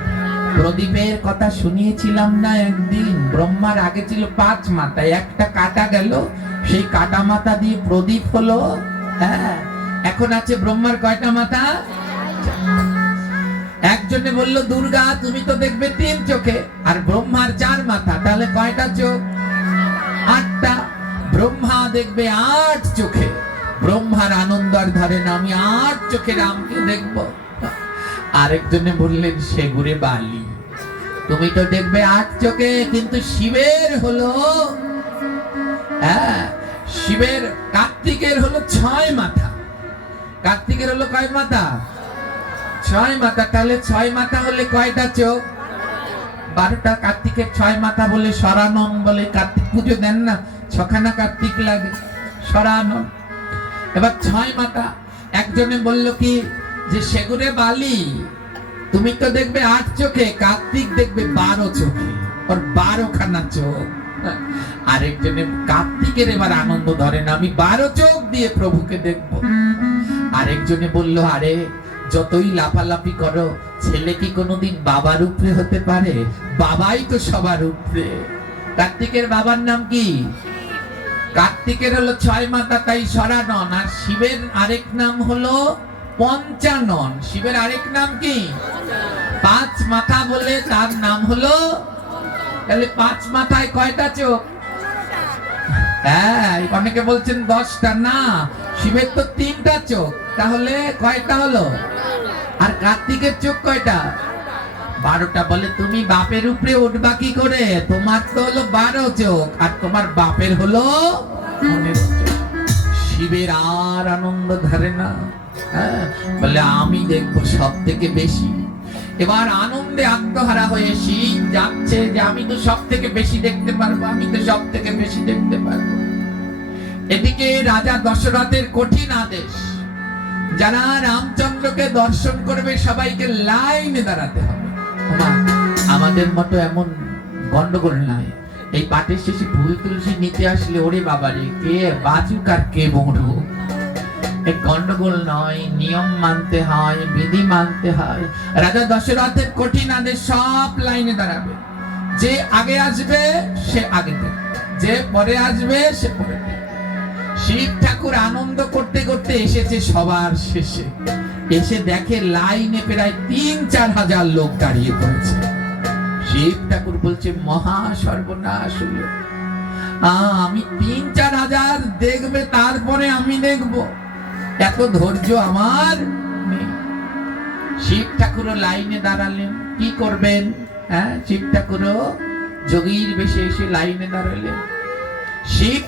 প্রদীপের কথা শুনিয়েছিলাম না একদিন? ব্রহ্মার আগে ছিল 5 মাথা, একটা কাটা গেল, সেই কাটা মাথা দিয়ে প্রদীপ হলো। হ্যাঁ, এখন আছে ব্রহ্মার কয়টা মাথা? একজনে বলল দুর্গা তুমি তো দেখবে 3 চোখে, আর ব্রহ্মার 4 মাথা, তাহলে কয়টা চোখ? 8টা। ব্রহ্মা দেখবে 8 চোখে, ব্রহ্মার আনন্দ আর ধরে না, আমি 8 চোখে রামকে দেখবো। আরেকজনে বললেন সেগুড়ে বালি, তুমি তো দেখবে 8 চোখে, কিন্তু শিবের হলো, হ্যাঁ শিবের, কার্তিকের হলো 6 মাথা। কার্তিকের হলো কয় মাথা? 6 মাথা। তাহলে 6 মাথা হলে কয়টা চোখ? 12টা। কার্তিকের 6 মাথা বলে সরানন বলে, কার্তিক পুজো দেন না, 6খানা কার্তিক লাগে, সরানন। এবার 6 মাথা। একজনে বলল কি যে সেগুড়ে বালি, তুমি তো দেখবে 8 চোখে, কার্তিক দেখবে 12 চোখে, ওর 12খানা চোখ। আরেকজনে, কার্তিকের এবার আনন্দ ধরে না, আমি 12 চোখ দিয়ে প্রভুকে দেখব। আরেকজনে বলল, আরে যতই লাফালাফি করো, ছেলে কি কোনোদিন বাবার উপরে হতে পারে? বাবাই তো সবার উপরে। কার্তিকের বাবার নাম কি? কার্তিকের হলো 6 মাথা, তাই সরানন। আর শিবের আরেক নাম হলো পঞ্চানন। শিবের আরেক নাম কি? 5 মাথা বলে তার নাম হলো। তাহলে 5 মাথায় কয়টা চোখ? হ্যাঁ, অনেকে বলছেন 10টা। না, শিবের তো 3টা চোখ, তাহলে কয়টা হলো? আর কার্তিকের চোখ কয়টা? 12টা। বলে তুমি বাপের উপরে উঠবা কি করে? তোমার তো হলো 12 চোখ, আর তোমার বাপের হলো 15 চোখ। শিবের আর আনন্দ ধরে না, হ্যাঁ বলে আমি দেখবো সব থেকে বেশি। এবার আনন্দে আত্মহারা হয়ে শিব যাচ্ছে যে আমি তো সব থেকে বেশি দেখতে পারবো, আমি তো সব থেকে বেশি দেখতে পারবো। এদিকে রাজা দশরথের কঠিন আদেশ, যারা রামচন্দ্রকে দর্শন করবে সবাইকে লাইনে দাঁড়াতে হবে। আমাদের মতো এমন গন্ডগোল নাই, এই পাটের শেষে ফুল তুলসী নিতে আসলে ওরে বাবারে কে বাজুক আর কে বড়ুক, এই গন্ডগোল নয়, নিয়ম মানতে হয়, বিধি মানতে হয়। রাজা দশরথের কঠিন আদেশ, সব লাইনে দাঁড়াবে, যে আগে আসবে সে আগে দেবে, যে পরে আসবে সে পরে দেবে। শিব ঠাকুর আনন্দ করতে করতে এসেছে সবার শেষে, এসে দেখে লাইনে প্রায় 3-4 হাজার লোক দাঁড়িয়ে পড়েছে। শিব ঠাকুর বলছে মহা সর্বনাশ হলো, আমি 3-4 হাজার দেখবে তারপরে আমি দেখবো, এত ধৈর্য আমার নেই। শিব ঠাকুরও লাইনে দাঁড়ালেন, কি করবেন? হ্যাঁ, শিব ঠাকুরও যোগীর বেশে এসে লাইনে দাঁড়ালেন। শিব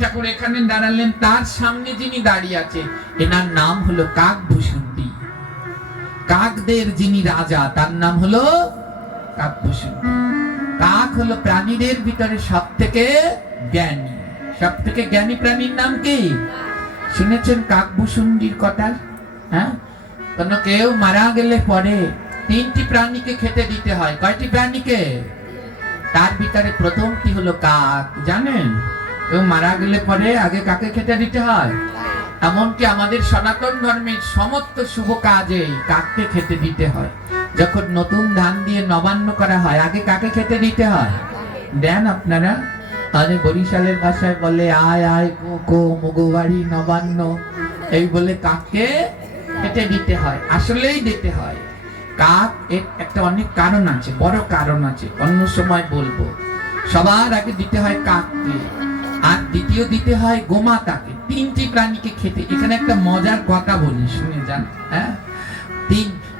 ঠাকুর এখানে দাঁড়ালেন, তার সামনে যিনি দাঁড়িয়ে আছে এনার নাম হলো কাকভূষুণ্ডী। কাকদের যিনি রাজা তার নাম হলো কাকভূষুণ্ডী। কাক হলো প্রাণীদের ভিতরে সব থেকে জ্ঞানী, সব থেকে জ্ঞানী প্রাণীর নাম কি? শুনেছেন কাকভূষুণ্ডীর কথা? হ্যাঁ, কোন কেউ মারা গেলে পরে 3টি প্রাণীকে খেতে দিতে হয়। কয়টি প্রাণীকে? তার ভিতরে প্রথমটি হলো কাক। জানেন, কেউ মারা গেলে পরে আগে কাকে খেতে দিতে হয়? এমনকি আমাদের সনাতন ধর্মের সমস্ত শুভ কাজে কাককে খেতে দিতে হয়। যখন নতুন ধান দিয়ে নবান্ন করা হয়, আগে কাকে খেতে দিতে হয়? দেন আপনারা? আরে বরিশালের ভাষায় বলে আয় আয় কো মগবাড়ি নবান্ন, এই বলে কাককে খেতে দিতে হয়। আসলেই দিতে হয়। কাক এর একটা অনেক কারণ আছে, বড় কারণ আছে, অন্য সময় বলবো। সবার আগে দিতে হয় কাককে, আর দ্বিতীয় দিতে হয় গোমাতাকে। 3টি প্রাণীকে খেতে। এখানে একটা মজার কথা বলি, শুনে যান। হ্যাঁ,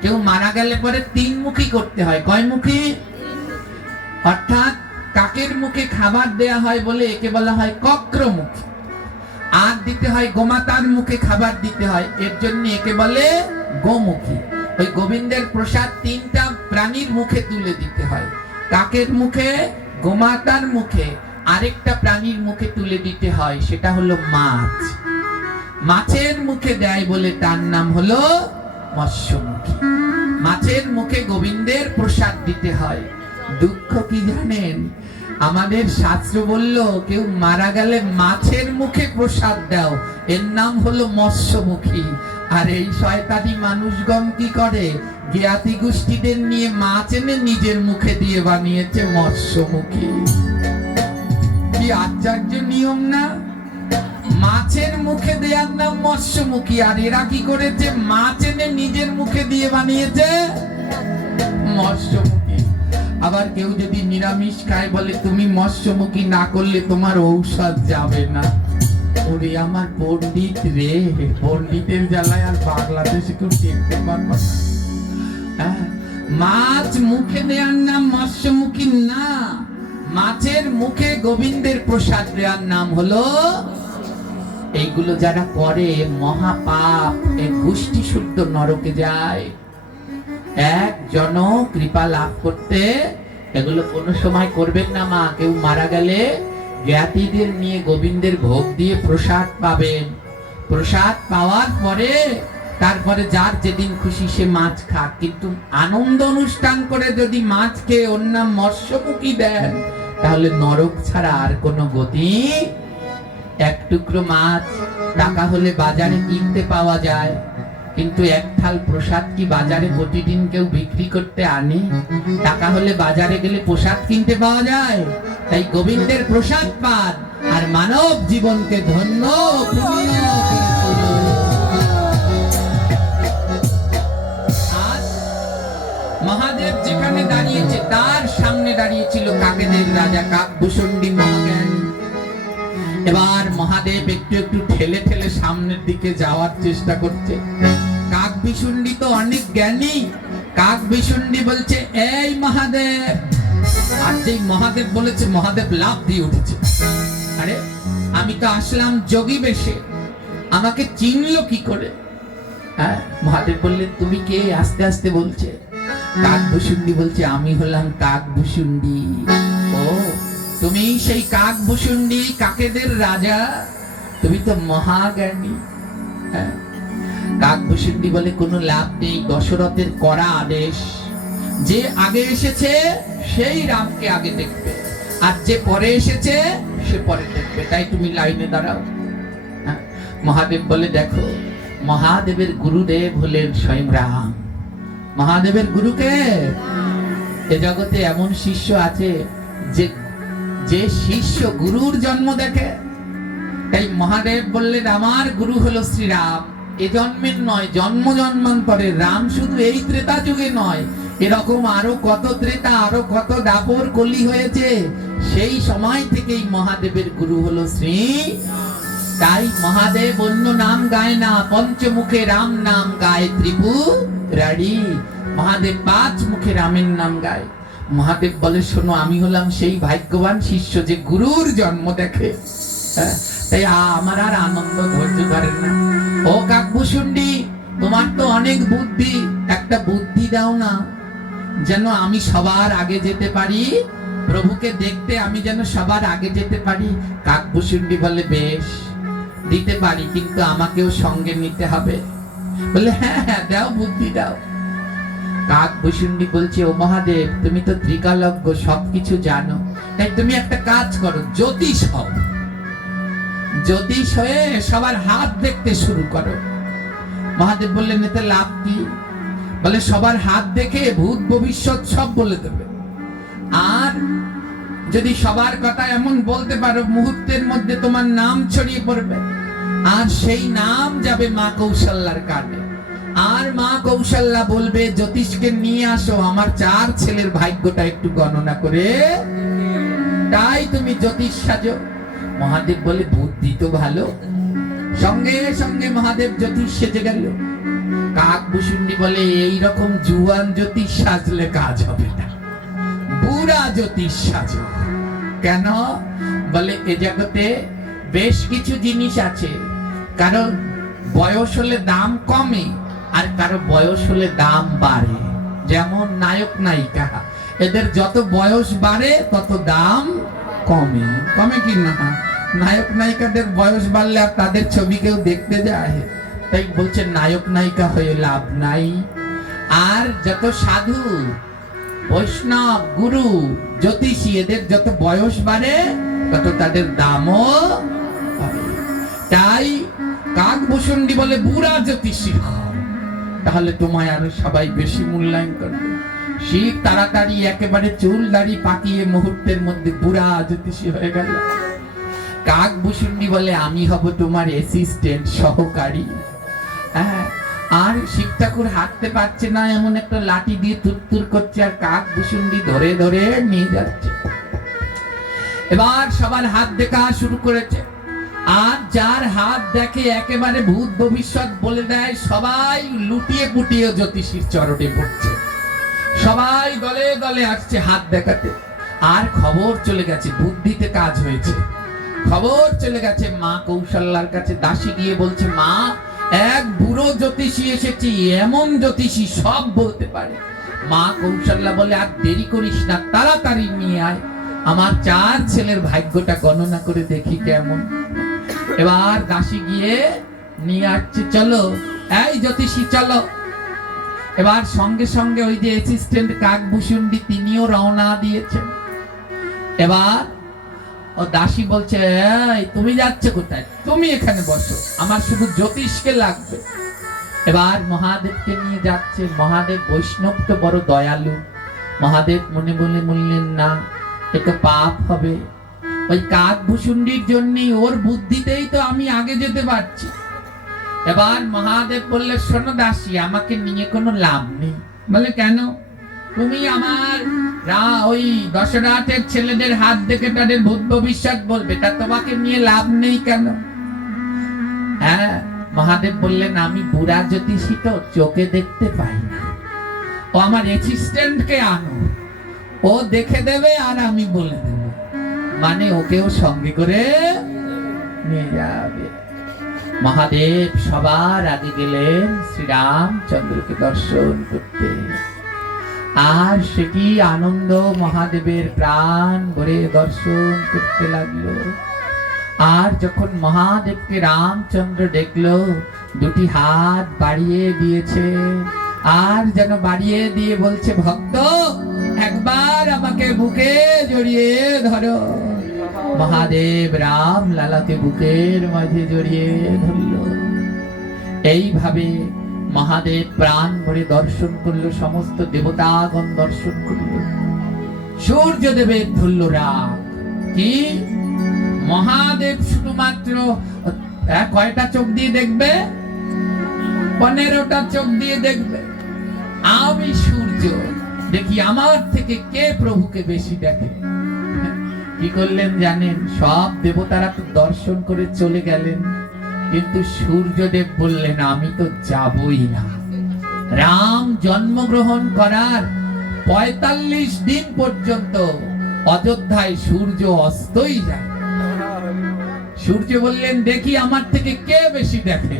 কেউ মারা গেলে পরে 3 মুখী করতে হয়। কয় মুখী? অর্থাৎ কাকের মুখে খাবার দেয়া হয় বলে একে বলা হয় কক্রমুখী, আর দিতে হয় গোমাতার মুখে খাবার দিতে হয়, এর জন্য একে বলে গোমুখী। ওই গোবিন্দের প্রসাদ 3টা প্রাণীর মুখে তুলে দিতে হয়, কাকের মুখে, গোমাতার মুখে, আরেকটা প্রাণীর মুখে তুলে দিতে হয়, সেটা হলো মাছ। মাছের মুখে দেয় বলে তার নাম হলো মৎস্যমুখী। মাছের মুখে গোবিন্দের প্রসাদ দিতে হয়। দুঃখ কি জানেন, আমাদের শাস্ত্র বলল কেউ মারা গেলে মাছের মুখে প্রসাদ দাও, এর নাম হলো মৎস্যমুখী। আর এই শয়তানি মানুষগণ কি করে, জ্ঞাতি গোষ্ঠীদের নিয়ে মাছ এনে নিজের মুখে দিয়ে বানিয়েছে মৎস্যমুখী। কি আশ্চর্য নিয়ম না? মাছের মুখে দেওয়ার নাম মৎস্যমুখী, আর এরা কি করেছে, মাছ এনে নিজের মুখে দিয়ে বানিয়েছে মৎস্যমুখী। আবার কেউ যদি নিরামিষ খায় বলে তুমি মৎস্যমুখী না করলে তোমার ঔষধ যাবে না। ওরে আমার পণ্ডিত রে, পণ্ডিতের জ্বালায় আর বাংলাদেশে কেউ টেকতে পারবো না। হ্যাঁ, মাছ মুখে দেওয়ার নাম মৎস্যমুখী না, মাছের মুখে গোবিন্দের প্রসাদ দেওয়ার নাম হলো। এইগুলো যারা করে মহাপাপ, এক গোষ্ঠী শুদ্ধ নরকে যায়। এক জন কৃপা লাভ করতে এগুলো কোনো সময় করবেন না মা। কেউ মারা গেলে জ্ঞাতিদের নিয়ে গোবিন্দের ভোগ দিয়ে প্রসাদ পাবেন। প্রসাদ পাওয়ার পরে তারপরে যার যেদিন খুশি সে মাছ খাক, কিন্তু আনন্দ অনুষ্ঠান করে যদি মাছ খেয়ে ওর নাম মৎস্যমুখী দেন তাহলে নরক ছাড়া আর কোনো গতি। এক টুকরো মাছ টাকা হলে বাজারে কিনতে পাওয়া যায়, কিন্তু এক থাল প্রসাদ কি বাজারে প্রতিদিন কেউ বিক্রি করতে আনে? টাকা হলে বাজারে গেলে প্রসাদ কিনতে পাওয়া যায়। তাই গোবিন্দের প্রসাদ পান আর মানব জীবনকে ধন্য ও পূর্ণ করে তুলুন। আজ মহাদেব যেখানে দাঁড়িয়েছে তার সামনে দাঁড়িয়েছিল কাকেদের রাজা কাকভূষণ্ডী মহাজ্ঞানী। এবার মহাদেব একটু একটু ঠেলে ঠেলে সামনের দিকে যাওয়ার চেষ্টা করছে। কাকভূষণ্ডী তো অনেক জ্ঞানী। কাকভূষণ্ডী বলছে এই মহাদেব। আর যেই মহাদেব বলেছে মহাদেব লাফ দিয়ে উঠেছে। আরে আমি তো আসলাম যোগী বেশে, আমাকে চিনলো কি করে? হ্যাঁ, মহাদেব বললেন তুমি কে? আস্তে আস্তে বলছে। কাকভূষণ্ডী বলছে আমি হলাম কাকভূষণ্ডী। ও তুমি সেই কাকভূষণ্ডী, কাকেদের রাজা, তুমি তো মহাজ্ঞানী। হ্যাঁ, কাকভূষণ্ডী বলে কোনো লাভ নেই, দশরথের কড়া আদেশ, যে আগে এসেছে সেই রামকে আগে দেখবে, আর যে পরে এসেছে সে পরে দেখবে, তাই তুমি লাইনে দাঁড়াও। হ্যাঁ, মহাদেব বলে দেখো, মহাদেবের গুরুদেব হলেন স্বয়ং রাম। মহাদেবের গুরুকে এ জগতে এমন শিষ্য আছে যে যে শিষ্য গুরুর জন্ম দেখে। তাই মহাদেব বললেন আমার গুরু হলো শ্রীরাম। এ জন্মের নয়, জন্ম জন্মান্তরের। রাম শুধু এই ত্রেতা যুগে নয়, এরকম আরো কত ত্রেতা, আরো কত দাপর কলি হয়েছে, সেই সময় থেকেই মহাদেবের গুরু হলো শ্রী। তাই মহাদেব অন্য নাম গায় না, পঞ্চমুখে রাম নাম গায় ত্রিপুরারি। মহাদেব 5 মুখে রামের নাম গায়। মহাদেব বলে শোনো, আমি হলাম সেই ভাগ্যবান শিষ্য যে গুরুর জন্ম দেখে। হ্যাঁ, তাই আমার আর আনন্দ ধৈর্য ধরে না। ও কাকভূষণ্ডী, তোমার তো অনেক বুদ্ধি, একটা বুদ্ধি দাও না, যেন আমি সবার আগে যেতে পারি, প্রভুকে দেখতে আমি যেন সবার আগে যেতে পারি। কাকভূষণ্ডী বলে বেশ দিতে পারি, কিন্তু আমাকেও সঙ্গে নিতে হবে। বলে হ্যাঁ হ্যাঁ দাও, বুদ্ধি দাও। কাকভূষণ্ডী বলছে ও মহাদেব, তুমি তো ত্রিকালজ্ঞ, সবকিছু জানো, তাই তুমি একটা কাজ করো, জ্যোতিষ হও। জ্যোতিষ হয়ে সবার হাত দেখতে শুরু করো। মহাদেব বললেন এতে লাভ কি? বলে সবার হাত দেখে ভূত ভবিষ্যৎ সব বলে দেবে, আর যদি সবার কথা এমন বলতে পারো মুহূর্তের মধ্যে তোমার নাম ছড়িয়ে পড়বে, আর সেই নাম যাবে মা কৌশল্যার কানে। আর মা কৌশল্যা বলবে জ্যোতিষকে নিয়ে আসো, আমার 4 ছেলের ভাগ্যটা একটু গণনা করে, তাই তুমি জ্যোতিষ সাজো। মহাদেব বলে বুদ্ধি তো ভালো। সঙ্গে সঙ্গে মহাদেব জ্যোতিষ সেজে গেল। কাকভূষণ্ডী বলে এই রকম জুয়ান জ্যোতিষ সাজলে কাজ হবে না, বুড়া জ্যোতিষ সাজো। কেন? বলে এ জগতে বেশ কিছু জিনিস আছে, কারণ বয়স হলে দাম কমে, আর কারো বয়স হলে দাম বাড়ে। যেমন নায়ক নায়িকা, এদের যত বয়স বাড়ে তত দাম কমে। কমে কি না? নায়ক নায়িকাদের বয়স বাড়লে আর তাদের ছবি কেউ দেখতে যায়? তাই বলছে নায়ক নায়িকা হয়ে লাভ নাই। আর যত সাধু, বৈষ্ণব, গুরু, জ্যোতিষী, এদের যত বয়স বাড়ে তত তাদের দামও বাড়ে। তাই কাকভূষণ্ডী বলে বুড়া জ্যোতিষী হও, তাহলে তোমায় আরো সবাই বেশি মূল্যায়ন করবে। শীত তাড়াতাড়ি একেবারে চুল দাড়ি পাকিয়ে মুহূর্তের মধ্যে বুড়া জ্যোতিষী হয়ে গেল। কাকভূষণ্ডী বলে আমি হব তোমার অ্যাসিস্ট্যান্ট, সহকারী। হ্যাঁ, আর শিব ঠাকুর হাঁটতে পারছে না, এমন একটা লাঠি দিয়ে তুরতুর করছে আর কাক ভুসুন্ডি ধরে ধরে নিয়ে যাচ্ছে। এবার সবার হাত দেখা শুরু করেছে, আর যার হাত দেখে একেবারে ভূত ভবিষ্যৎ বলে দেয়, সবাই লুটিয়ে পুটিয়ে জ্যোতিষীর চরণে পড়ছে। সবাই দলে দলে আসছে হাত দেখাতে। আর খবর চলে গেছে, বুদ্ধিতে কাজ হয়েছে। খবর চলে গেছে মা কৌশল্যার কাছে। দাসী গিয়ে বলছে, মা, এক বুড়ো জ্যোতিষী এসেছি, এমন জ্যোতিষী সব বলতে পারে। মা কৌশল্যা বলে, আর দেরি করিস না, তাড়াতাড়ি নিয়ে আয়, আমার 4 ছেলের ভাগ্যটা গণনা করে দেখি কেমন। এবার দাসী গিয়ে নিয়ে আসছে, চলো এই জ্যোতিষী চলো। এবার সঙ্গে সঙ্গে ওই যে অ্যাসিস্ট্যান্ট কাকভূষুন্ডি তিনিও রওনা দিয়েছেন। এবার ও দাসী বলছে, এই তুমি যাচ্ছ কোথায়? তুমি এখানে বসো, আমার শুধু জ্যোতিষকে লাগবে। এবার মহাদেবকে নিয়ে যাচ্ছে। মহাদেব বৈষ্ণব তো বড় দয়ালু। মহাদেব মনে বলে বললেন, না, এটা পাপ হবে। ওই কাকভূষুন্ডির জন্যই, ওর বুদ্ধিতেই তো আমি আগে যেতে পারছি। এবার মহাদেব বললে, শোনো দাসী, আমাকে নিয়ে কোনো লাভ নেই। বলে, কেন? তুমি আমার ওই দশরাতের ছেলেদের হাত দেখে তাদের ভূত ভবিষ্যৎ বলবে, তা তোমাকে নিয়ে লাভ নেই কেন? হ্যাঁ, মহাদেব বললেন, আমি বুড়া জ্যোতিষী তো, চোখে দেখতে পাই না। ও আমার অ্যাসিস্ট্যান্টকে আনো, ও দেখে দেবে আর আমি বলে দেব, মানে ওকেও সঙ্গে করে নিয়ে যাবে। মহাদেব সবার আগে গেলেন শ্রীরামচন্দ্রকে দর্শন করতে। আর সেটি আনন্দ, মহাদেবের প্রাণ ভরে দর্শন করতে লাগলো। আর যখন মহাদেবকে রামচন্দ্র দেখলো, দুটি হাত বাড়িয়ে দিয়েছে, আর যেন বাড়িয়ে দিয়ে বলছে, ভক্ত, একবার আমাকে বুকে জড়িয়ে ধরো। মহাদেব রাম লালাকে বুকের মাঝে জড়িয়ে ধরল। এইভাবে মহাদেব প্রাণ ভরে দর্শন করলো, সমস্ত দেবতাগণ দর্শন করলো। সূর্যদেবের ধরল রাগ। কি? মহাদেব শুধুমাত্র কয়টা চোখ দিয়ে দেখবে? 15টা চোখ দিয়ে দেখবে। আমি সূর্য দেখি, আমার থেকে কে প্রভুকে বেশি দেখে। কি করলেন জানেন? সব দেবতারা তো দর্শন করে চলে গেলেন, কিন্তু সূর্যদেব বললেন, আমি তো যাবই না। রাম জন্মগ্রহণ করার 45 দিন পর্যন্ত অযোধ্যায় সূর্য অস্তই যায়। সূর্য বললেন, দেখি আমার থেকে কে বেশি দেখে।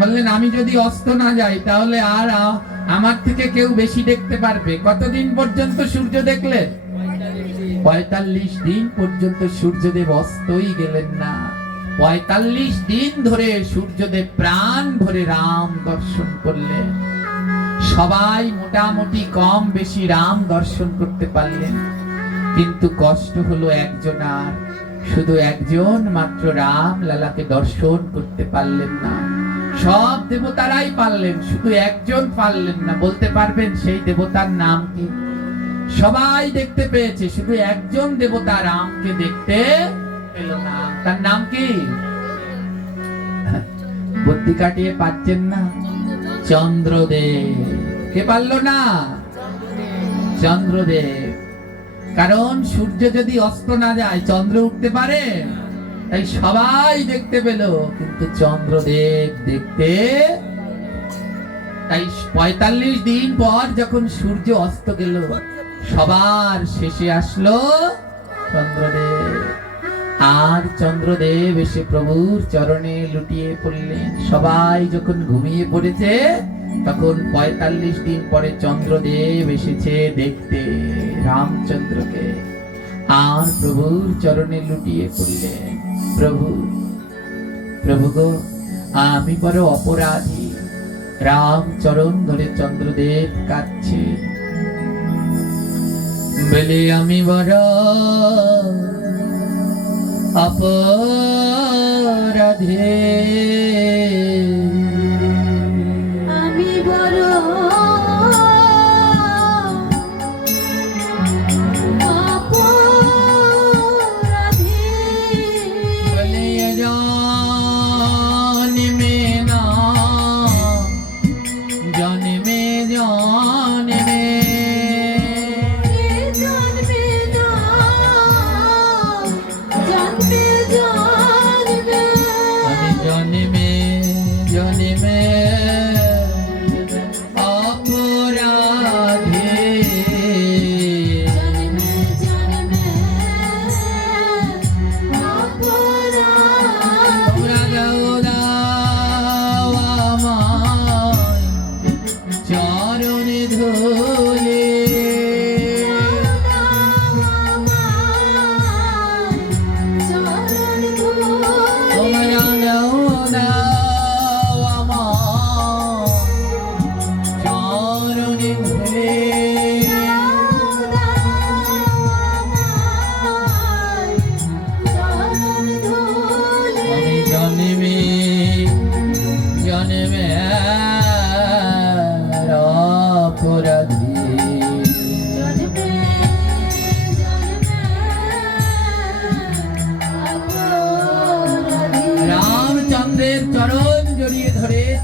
বললেন, আমি যদি অস্ত না যাই তাহলে আর আমার থেকে কেউ বেশি দেখতে পারবে। কতদিন পর্যন্ত সূর্য দেখলে? 45 দিন পর্যন্ত সূর্যদেব অস্তই গেলেন না। 45 দিন ধরে সূর্যদেব প্রাণ ভরে রাম দর্শন করলেন। সবাই মোটামুটি কম বেশি রাম দর্শন করতে পারলেন, কিন্তু কষ্ট হলো একজনার। শুধু একজন মাত্র রাম লালাকে দর্শন করতে পারলেন না। সব দেবতারাই পারলেন, শুধু একজন পারলেন না। বলতে পারবেন সেই দেবতার নাম কি? সবাই দেখতে পেয়েছে, শুধু একজন দেবতা রামকে দেখতে পেল না। তার নাম কি? বুদ্ধি কাটিয়ে পাচ্ছেন না? চন্দ্রদেব। কে পারলো না? চন্দ্রদেব। কারণ সূর্য যদি অস্ত না যায়, চন্দ্র উঠতে পারে? তাই সবাই দেখতে পেল, কিন্তু চন্দ্রদেব দেখতে। তাই 45 দিন পর যখন সূর্য অস্ত গেল, সবার শেষে আসলো চন্দ্রদেব। আর চন্দ্রদেব এসে প্রভুর চরণে লুটিয়ে পড়লেন। সবাই যখন ঘুমিয়ে পড়েছে, তখন 45 দিন পরে চন্দ্রদেব এসেছে দেখতে রামচন্দ্রকে। আর প্রভুর চরণে লুটিয়ে পড়লেন। প্রভু, প্রভু গো, আমি বড় অপরাধী। রাম চরণ ধরে চন্দ্রদেব কাঁদছে, বলে, আমি বড় অপরাধী। আমি বড় অপরাধী। বলে, জানি মে না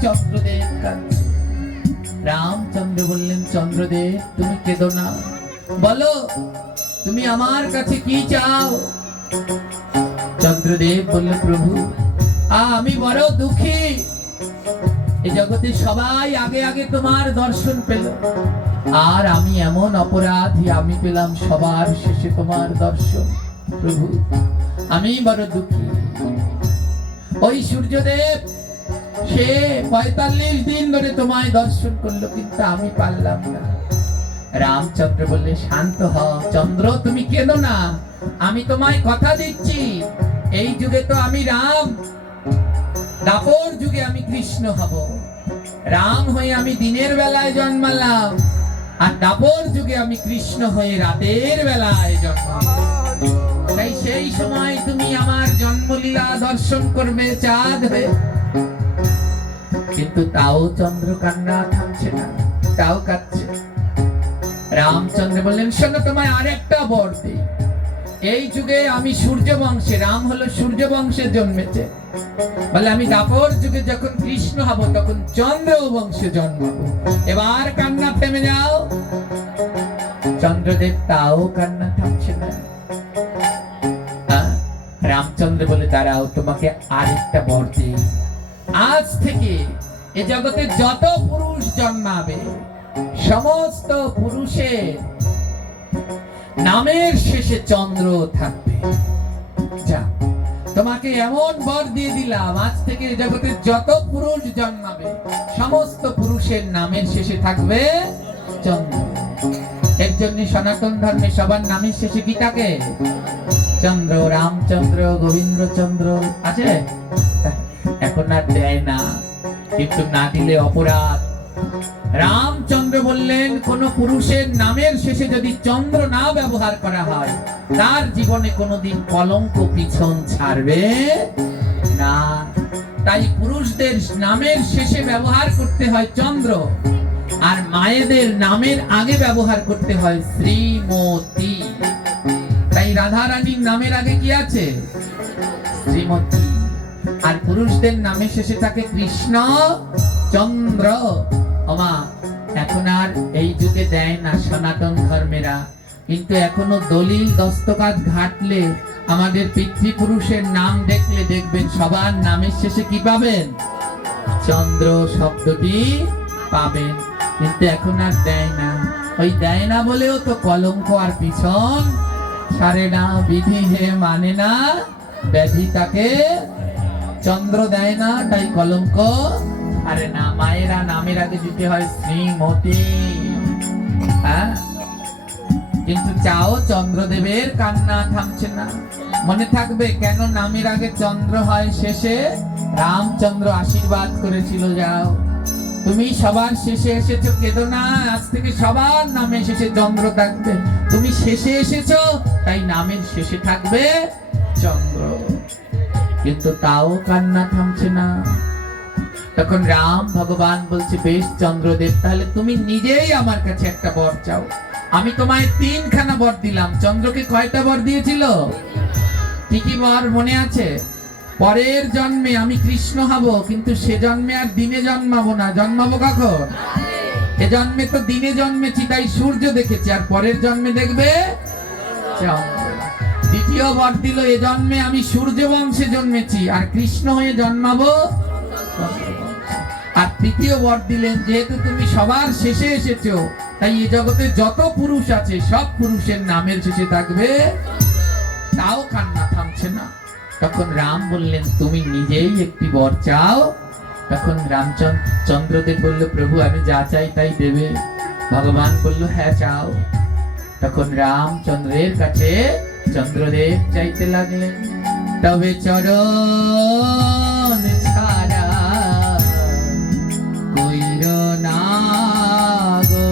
চন্দ্রদেব কাঁদছে। রামচন্দ্র বললেন, চন্দ্রদেব তুমি কেঁদো না, বলো তুমি আমার কাছে কি চাও? চন্দ্রদেব বলল, প্রভু আমি বড় দুঃখী, এই জগতে সবাই আগে আগে তোমার দর্শন পেল, আর আমি এমন অপরাধী, আমি পেলাম সবার শেষে তোমার দর্শন। প্রভু আমি বড় দুঃখী। ওই সূর্যদেব সে 45 দিন ধরে তোমায় দর্শন করলো, কিন্তু আমি পারলাম না। রামচন্দ্র বললে, শান্ত হও চন্দ্র, তুমি কেঁদো না, আমি তোমায় কথা দিচ্ছি, এই যুগে তো আমি রাম, দাপর যুগে আমি কৃষ্ণ হব। রাম হয়ে আমি দিনের বেলায় জন্মালাম, আর দাপর যুগে আমি কৃষ্ণ হয়ে রাতের বেলায় জন্মালাম। তাই সেই সময় তুমি আমার জন্মলীলা দর্শন করবে চাঁদ হয়ে। কিন্তু তাও চন্দ্র কান্না থামছে না, তাও কাঁদছে। রামচন্দ্র বললেন, শোনো তোমায় আরেকটা বর দিই, এই যুগে আমি সূর্য বংশে, রাম হলো সূর্য বংশে জন্মেছে, বলে আমি দাপর যুগে যখন কৃষ্ণ হব তখন চন্দ্র বংশে জন্মাবো, এবার কান্না থেমে যাও। চন্দ্রদেব তাও কান্না থামছে না। রামচন্দ্র বলে, দাঁড়াও তোমাকে আরেকটা বর দিই, আজ থেকে এ জগতে যত পুরুষ জন্মাবে সমস্ত পুরুষের নামের শেষে চন্দ্র থাকবে। যা, তোমাকে এমন বর দিয়ে দিলাম, আজ থেকে জগতে যত পুরুষ জন্মাবে সমস্ত পুরুষের নামের শেষে থাকবে চন্দ্র। এর জন্য সনাতন ধর্মে সবার নামের শেষে কি থাকে? চন্দ্র। রামচন্দ্র, গোবিন্দচন্দ্র আছে, এখন আর দেয় না, কিন্তু না দিলে অপরাধ। রামচন্দ্র বললেন, কোন পুরুষের নামের শেষে যদি চন্দ্র না ব্যবহার করা হয়, তার জীবনে কোনোদিন কলঙ্ক পিছন ছাড়বে না। তাই পুরুষদের নামের শেষে ব্যবহার করতে হয় চন্দ্র, আর মায়েদের নামের আগে ব্যবহার করতে হয় শ্রীমতী। তাই রাধা রানীর নামের আগে কি আছে? শ্রীমতী। আর পুরুষদের নামের শেষে থাকে কৃষ্ণ চন্দ্র। ওমা, এখন আর এই যুগে দেয় না সনাতন ধর্মেরা, কিন্তু এখনো দলিল দস্তকাত ঘাটলে আমাদের পিতৃপুরুষের নাম দেখলে দেখবেন সবার নামের শেষে কি পাবেন? চন্দ্র শব্দটি পাবেন। কিন্তু এখন আর দেয় না, ওই দেয় না বলেও তো কলঙ্ক আর পিছন ছাড়ে না। বিধি হে মানে না, ব্যাধি তাকে চন্দ্র দেয় না, তাই কলঙ্ক আরে না। মায়েরা নামের আগে দিতে হয় শ্রীমতী। কিন্তু চাও চন্দ্রদেবের কান্না থামছে না। মনে থাকবে কেন নামের আগে চন্দ্র হয় শেষে? রামচন্দ্র আশীর্বাদ করেছিল, যাও তুমি সবার শেষে এসেছো, কেঁদো না, আজ থেকে সবার নামের শেষে চন্দ্র থাকবে। তুমি শেষে এসেছো, তাই নামের শেষে থাকবে চন্দ্র। কিন্তু তাও কান্না থামছে না। তখন রাম ভগবান বলছে, বেশ চন্দ্রদেব, তাহলে তুমি নিজেই আমার কাছে একটা বর চাও। আমি তোমায় 3খানা বর দিলাম। চন্দ্রকে কয়টা বর দিয়েছিল? ঠিকই বর মনে আছে? পরের জন্মে আমি কৃষ্ণ হব, কিন্তু সে জন্মে আর দিনে জন্মাবো না। জন্মাবো কখন? এ জন্মে তো দিনে জন্মেছি, তাই সূর্য দেখেছি, আর পরের জন্মে দেখবে চন্দ্র। দ্বিতীয় বর দিল, এ জন্মে আমি সূর্য বংশে জন্মেছি, আর কৃষ্ণ হয়ে জন্মাবো। আর তৃতীয় বর দিলেন, যেহেতু তুমি সবার শেষে এসেছো, তাই এই জগতে যত পুরুষ আছে সব পুরুষের নামের শেষে থাকবে। তাও কান্না থামছে না। তখন রাম বললেন, তুমি নিজেই একটি বর চাও। তখন চন্দ্রদেব বলল, প্রভু আমি যা চাই তাই দেবে। ভগবান বলল, হ্যাঁ চাও। তখন রামচন্দ্রের কাছে চন্দ্রদেব চাইতে লাগলেন, তবে চরণ ছাড়া কইর না গো।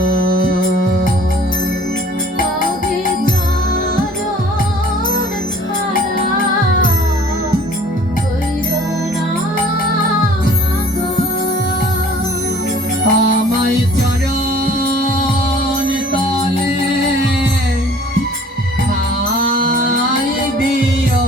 আমায় চরণ তলে ঠাই দিও,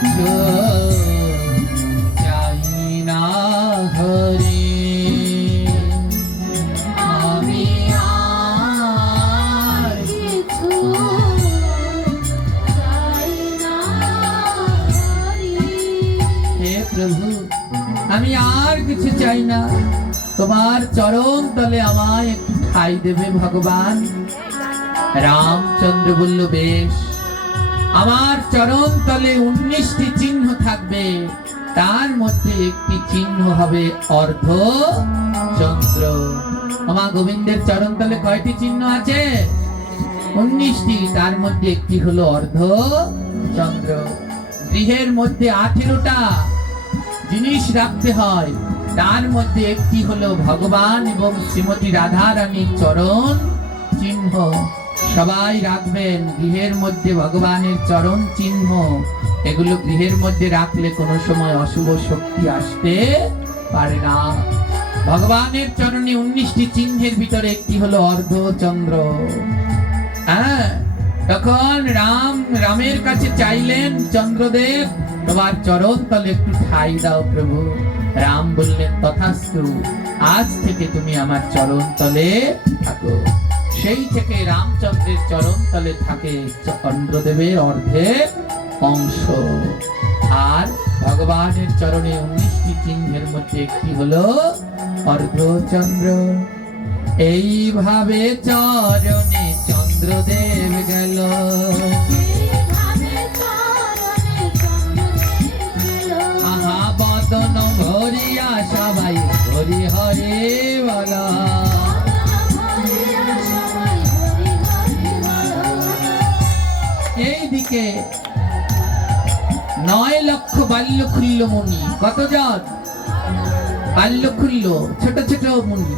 কিছু চাই না হরি, আমি আর কিছু চাই না হরি। হে প্রভু, আমি আর কিছু চাই না, তোমার চরণ তলে আমায় একটু ঠাঁই দেবে ভগবান। রামচন্দ্র বলল, বেশ, আমার চরণ তলে 19টি চিহ্ন থাকবে, তার মধ্যে একটি চিহ্ন হবে অর্ধ চন্দ্র। আমার গোবিন্দের চরণ তলে কয়টি চিহ্ন আছে? 19টি, তার মধ্যে একটি হলো অর্ধ চন্দ্র। গৃহের মধ্যে 18টা জিনিস রাখতে হয়, তার মধ্যে একটি হলো ভগবান এবং শ্রীমতী রাধা রানীর চরণ চিহ্ন। সবাই রাখবেন গৃহের মধ্যে ভগবানের চরণ চিহ্ন। এগুলো গৃহের মধ্যে রাখলে কোনো সময় অশুভ শক্তি আসতে পারে না। ভগবানের চরণে 19টি চিহ্নের ভিতরে একটি হলো অর্ধচন্দ্র। হ্যাঁ, তখন রামের কাছে চাইলেন, চন্দ্রদেব তোমার চরণ তলে একটু ঠাঁই দাও প্রভু। রাম বললেন, তথাস্তু, আজ থেকে তুমি আমার চরণ তলে থাকো। সেই থেকে রামচন্দ্রের চরণ তলে থাকে চন্দ্রদেবের অর্ধেক অংশ। আর ভগবানের চরণে 19টি চিহ্নের মধ্যে একটি হলো অর্ধচন্দ্র। এইভাবে চরণে চন্দ্রদেব গেল, এইভাবে চরণে চন্দ্রদেব গেল। আহা বদন ভরিয়া সবাই হরি হরে বলা। হরিয়া সবাই হরি হরি বলো। এইদিকে 9 লক্ষ বাল্যখুল্ল মুনি, কতজন বাল্যখুল্ল ছোট ছোট মুনি,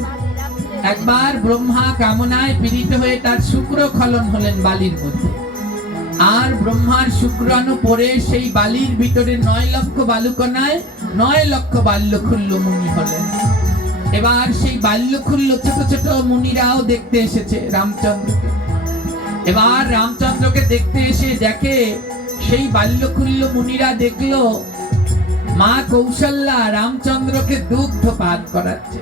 একবার ব্রহ্মা কামনায় পীড়িত হয়ে তার শুক্র খলন হলেন বালির মধ্যে। আর ব্রহ্মার শুক্রাণু পড়ে সেই বালির ভিতরে 9 লক্ষ বালুকণায় 9 লক্ষ বাল্যখুল্ল মুনি হলেন। এবার সেই বাল্যখুল্ল ছোট ছোট মুনিরাও দেখতে এসেছে রামচন্দ্রকে। এবার রামচন্দ্রকে দেখতে এসে দেখে, সেই বাল্যখুল্ল মুনিরা দেখলো মা কৌশল্যা রামচন্দ্রকে দুগ্ধ পান করাচ্ছে।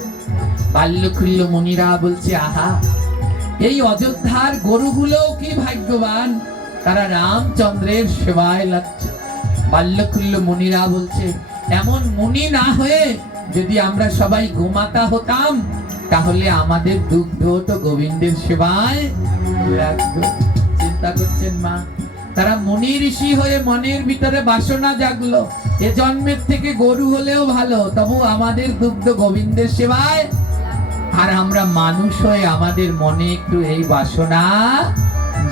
বাল্যখুল্ল মুনিরা বলছে, আহা, এই অযোধ্যার গরুগুলো কি ভাগ্যবান, তারা রামচন্দ্রের সেবায় লাগছে। বাল্যখুল্ল মুনিরা বলছে, এমন মুনি না হয়ে যদি আমরা সবাই গোমাতা হতাম, তাহলে আমাদের দুগ্ধ তো গোবিন্দের সেবায় লাগতো। চিন্তা করছেন মা, তারা মুনি ঋষি হয়ে মনের ভিতরে বাসনা জাগলো, এ জন্মের থেকে গরু হলেও ভালো, তবু আমাদের দুগ্ধ গোবিন্দের সেবায়। আর আমরা মানুষ হয়ে আমাদের মনে একটু এই বাসনা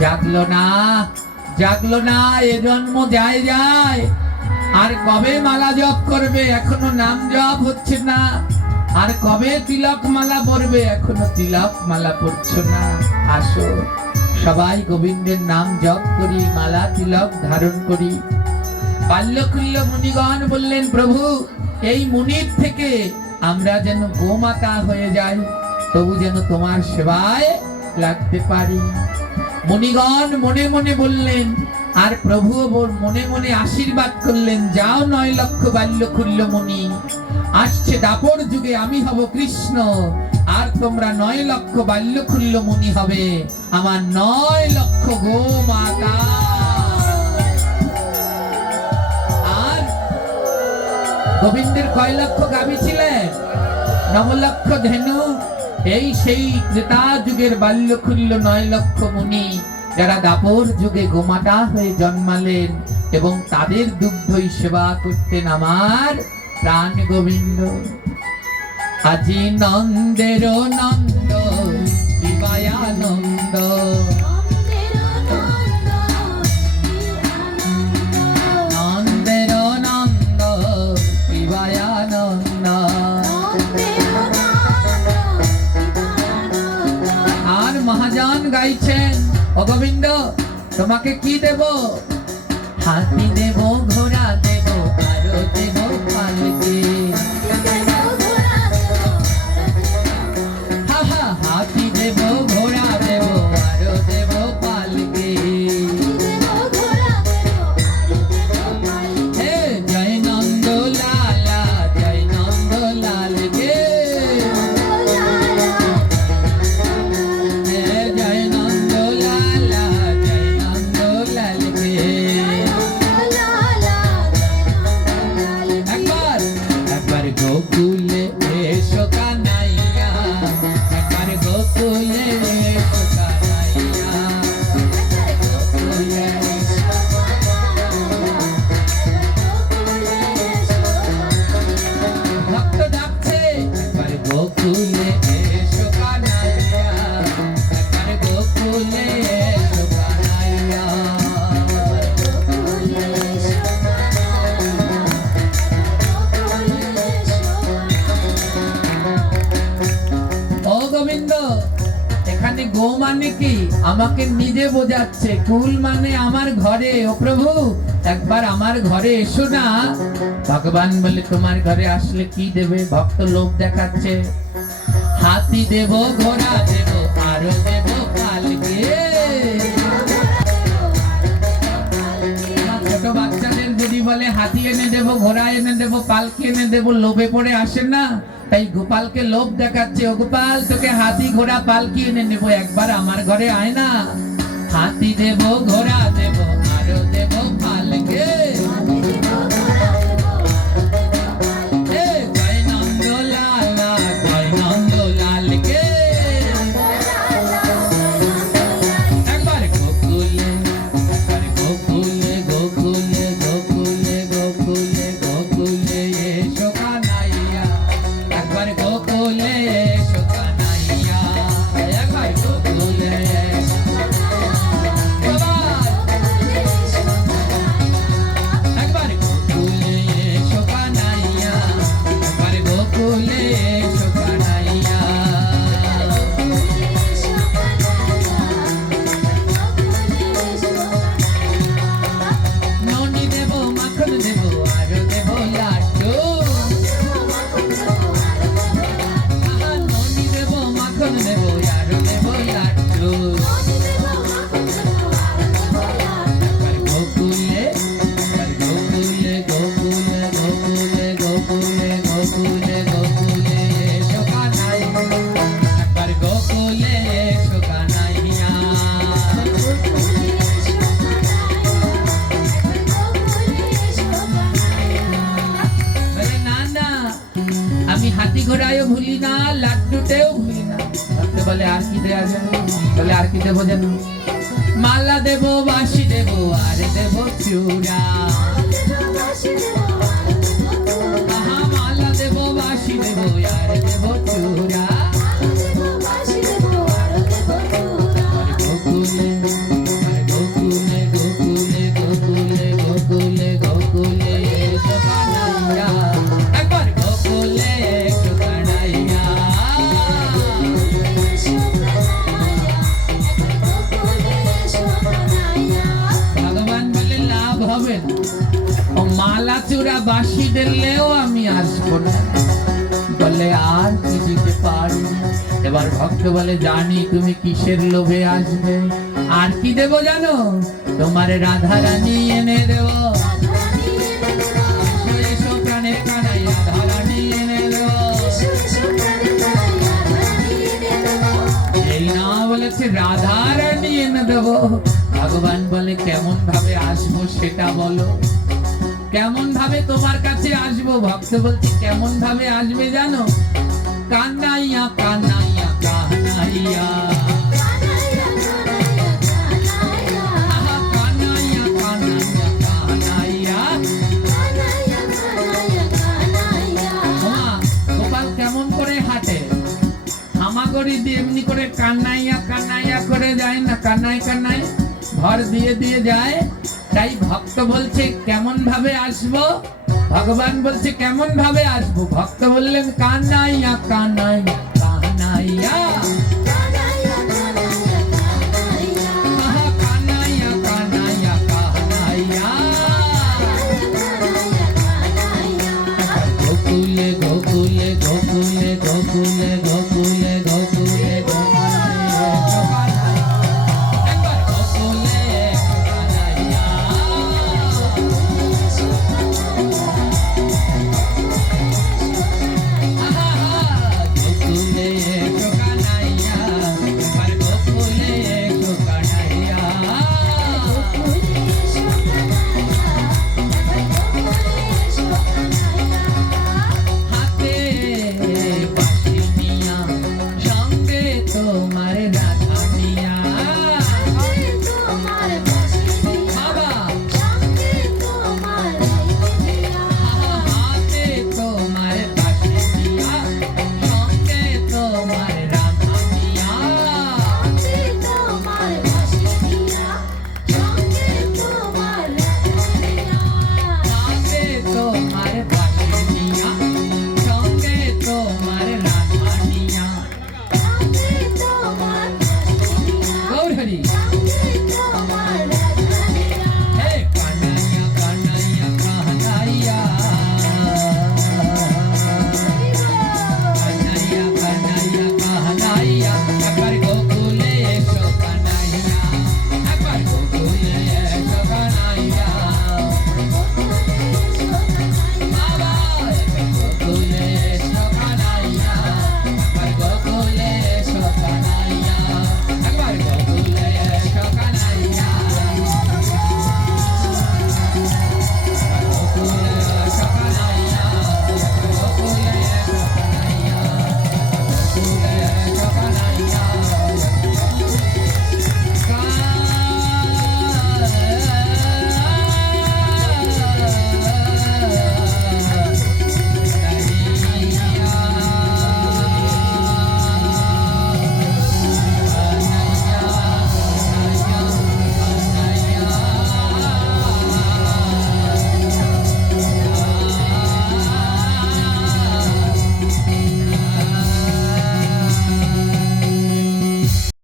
জাগলো না। এ জন্ম যায় যায়, আর কবে মালা জপ করবে, এখনো নাম জপ হচ্ছে না। আর কবে তিলক মালা পরবে, এখনো তিলক মালা পরছো না। আসো সবাই গোবিন্দের নাম জপ করি, মালা তিলক ধারণ করি। বাল্যখুল্ল মুনিগণ বললেন, প্রভু, এই মুনির থেকে আমরা যেন গোমাতা হয়ে যাই, তবু যেন তোমার সেবায় লাগতে পারি। মুনিগণ মনে মনে বললেন, আর প্রভু মনে মনে আশীর্বাদ করলেন, যাও 9 লক্ষ বাল্যখুল্ল মুনি, আসছে দাপর যুগে আমি হব কৃষ্ণ, আর তোমরা 9 লক্ষ বাল্যখুল্ল মুনি হবে আমার 9 লক্ষ গোমাতা। আর গোবিন্দের কয় লক্ষ গাভী ছিলেন? 9 লক্ষ ধেনু। এই সেই ত্রেতা যুগের বাল্যখুল্ল 9 লক্ষ মুনি, যারা দাপর যুগে গোমাতা হয়ে জন্মালেন এবং তাদের দুগ্ধই সেবা করতেন আমার প্রাণ গোবিন্দ। আজি নন্দের নন্দ দিবায়ানন্দ, নন্দের নন্দ দিবায়ানন্দ। আর মহাজন গাইছেন, ও গোবিন্দ, তোমাকে কি দেব? হাতি দেব, ঘোড়া দেব, আরো দেব পালকি। হাতি দেব, ঘোড়া দেব, আরো দেব পালকি। আমাকে নিজে বোঝাচ্ছে কুল মানে আমার ঘরে। ও প্রভু একবার আমার ঘরে এসো না। ভগবান বলে তোমার ঘরে আসলে কি দেবে? ভক্ত লোভ দেখাচ্ছে, হাতি দেব, ঘোড়া দেব, আরো দেব পালকি। ছোট বাচ্চাদের যদি বলে হাতি এনে দেব, ঘোড়া এনে দেব, পালকি এনে দেব, লোভে পড়ে আসে না। তাই গোপালকে লোভ দেখাচ্ছে, ও গোপাল তোকে হাতি ঘোড়া পালকি এনে নেবো, একবার আমার ঘরে আয় না। হাতি দেব, ঘোড়া দেব, আরো দেব পালকি। এ জয় নন্দ লালা, জয় নন্দ লালকে। একবার গোকুলে, একবার গোকুলে, গোকুলে, গোকুলে, গোকুলে, গোকুলে এসো কানাইয়া। একবার গোকুলে এসো কানাইয়া। একবার গোকুলে এসো বাবা। একবার গোকুলে এসো কানাইয়া। একবার গোকুলে এসো কানাইয়া। ননি দেব, মাখন দেব, আরো দেব লাড্ডু। আহা, ননি দেব, মাখন দেব, আরো দেব লাড্ডু। একবার গোকুলে, একবার গোকুলে, গোকুলে, গোকুলে, গোকুলে, গোকুলে, গোকুলে এসো কানাইয়া। একবার গোকুলে এসো কানাইয়া। বলে না না, আমি হাতি ঘোড়ায়ও ভুলি না, লাড্ডুতেও ভুলি না। ভক্ত বলে আর কি দেয়া যায়? বলে আর কি দেবো জানো? মালা দেব, বাঁশি দেব, আর দেব চূড়া। আহা, মালা দেব, বাঁশি দেব, আর দেব চূড়া। গোকুলে, গোকুলে, গোকুলে, গোকুলে, গোকুলে, গোকুলে এসো কানাইয়া। একবার গোকুলে এসো কানাইয়া। ভগবান বলে লাভ হবে না, ও মালা চূড়া বাঁশি দিলেও আমি আসবো না। বলে আর কি দিতে পারি? এবার ভক্ত বলে জানি তুমি কিসের লোভে আসবে। আর কি দেব জানো? তোমার রাধা রানী এনে দেব। এসো প্রাণের কানাইয়া, রাধা রানী এনে দেব। এই না বলেছে রাধা রানী এনে দেব। ভগবান বলে কেমন ভাবে আসবো সেটা বলো, কেমন ভাবে তোমার কাছে আসবো? ভক্ত বলছে কেমন ভাবে আসবে জানো? কানাইয়া, কানাইয়া, কানাইয়া। আহা, কানাইয়া, কানাইয়া, কানাইয়া। ওমা, গোপাল কেমন করে হাঁটে? হামাগুড়ি দিয়ে এমনি করে কানাইয়া কানাইয়া করে যায় না, কানাই কানাই ভর দিয়ে দিয়ে যায়। তাই ভক্ত বলছে কেমন ভাবে আসবো? ভগবান বলছে কেমন ভাবে আসবো? ভক্ত বললেন কানাইয়া, কানাইয়া, কানাইয়া।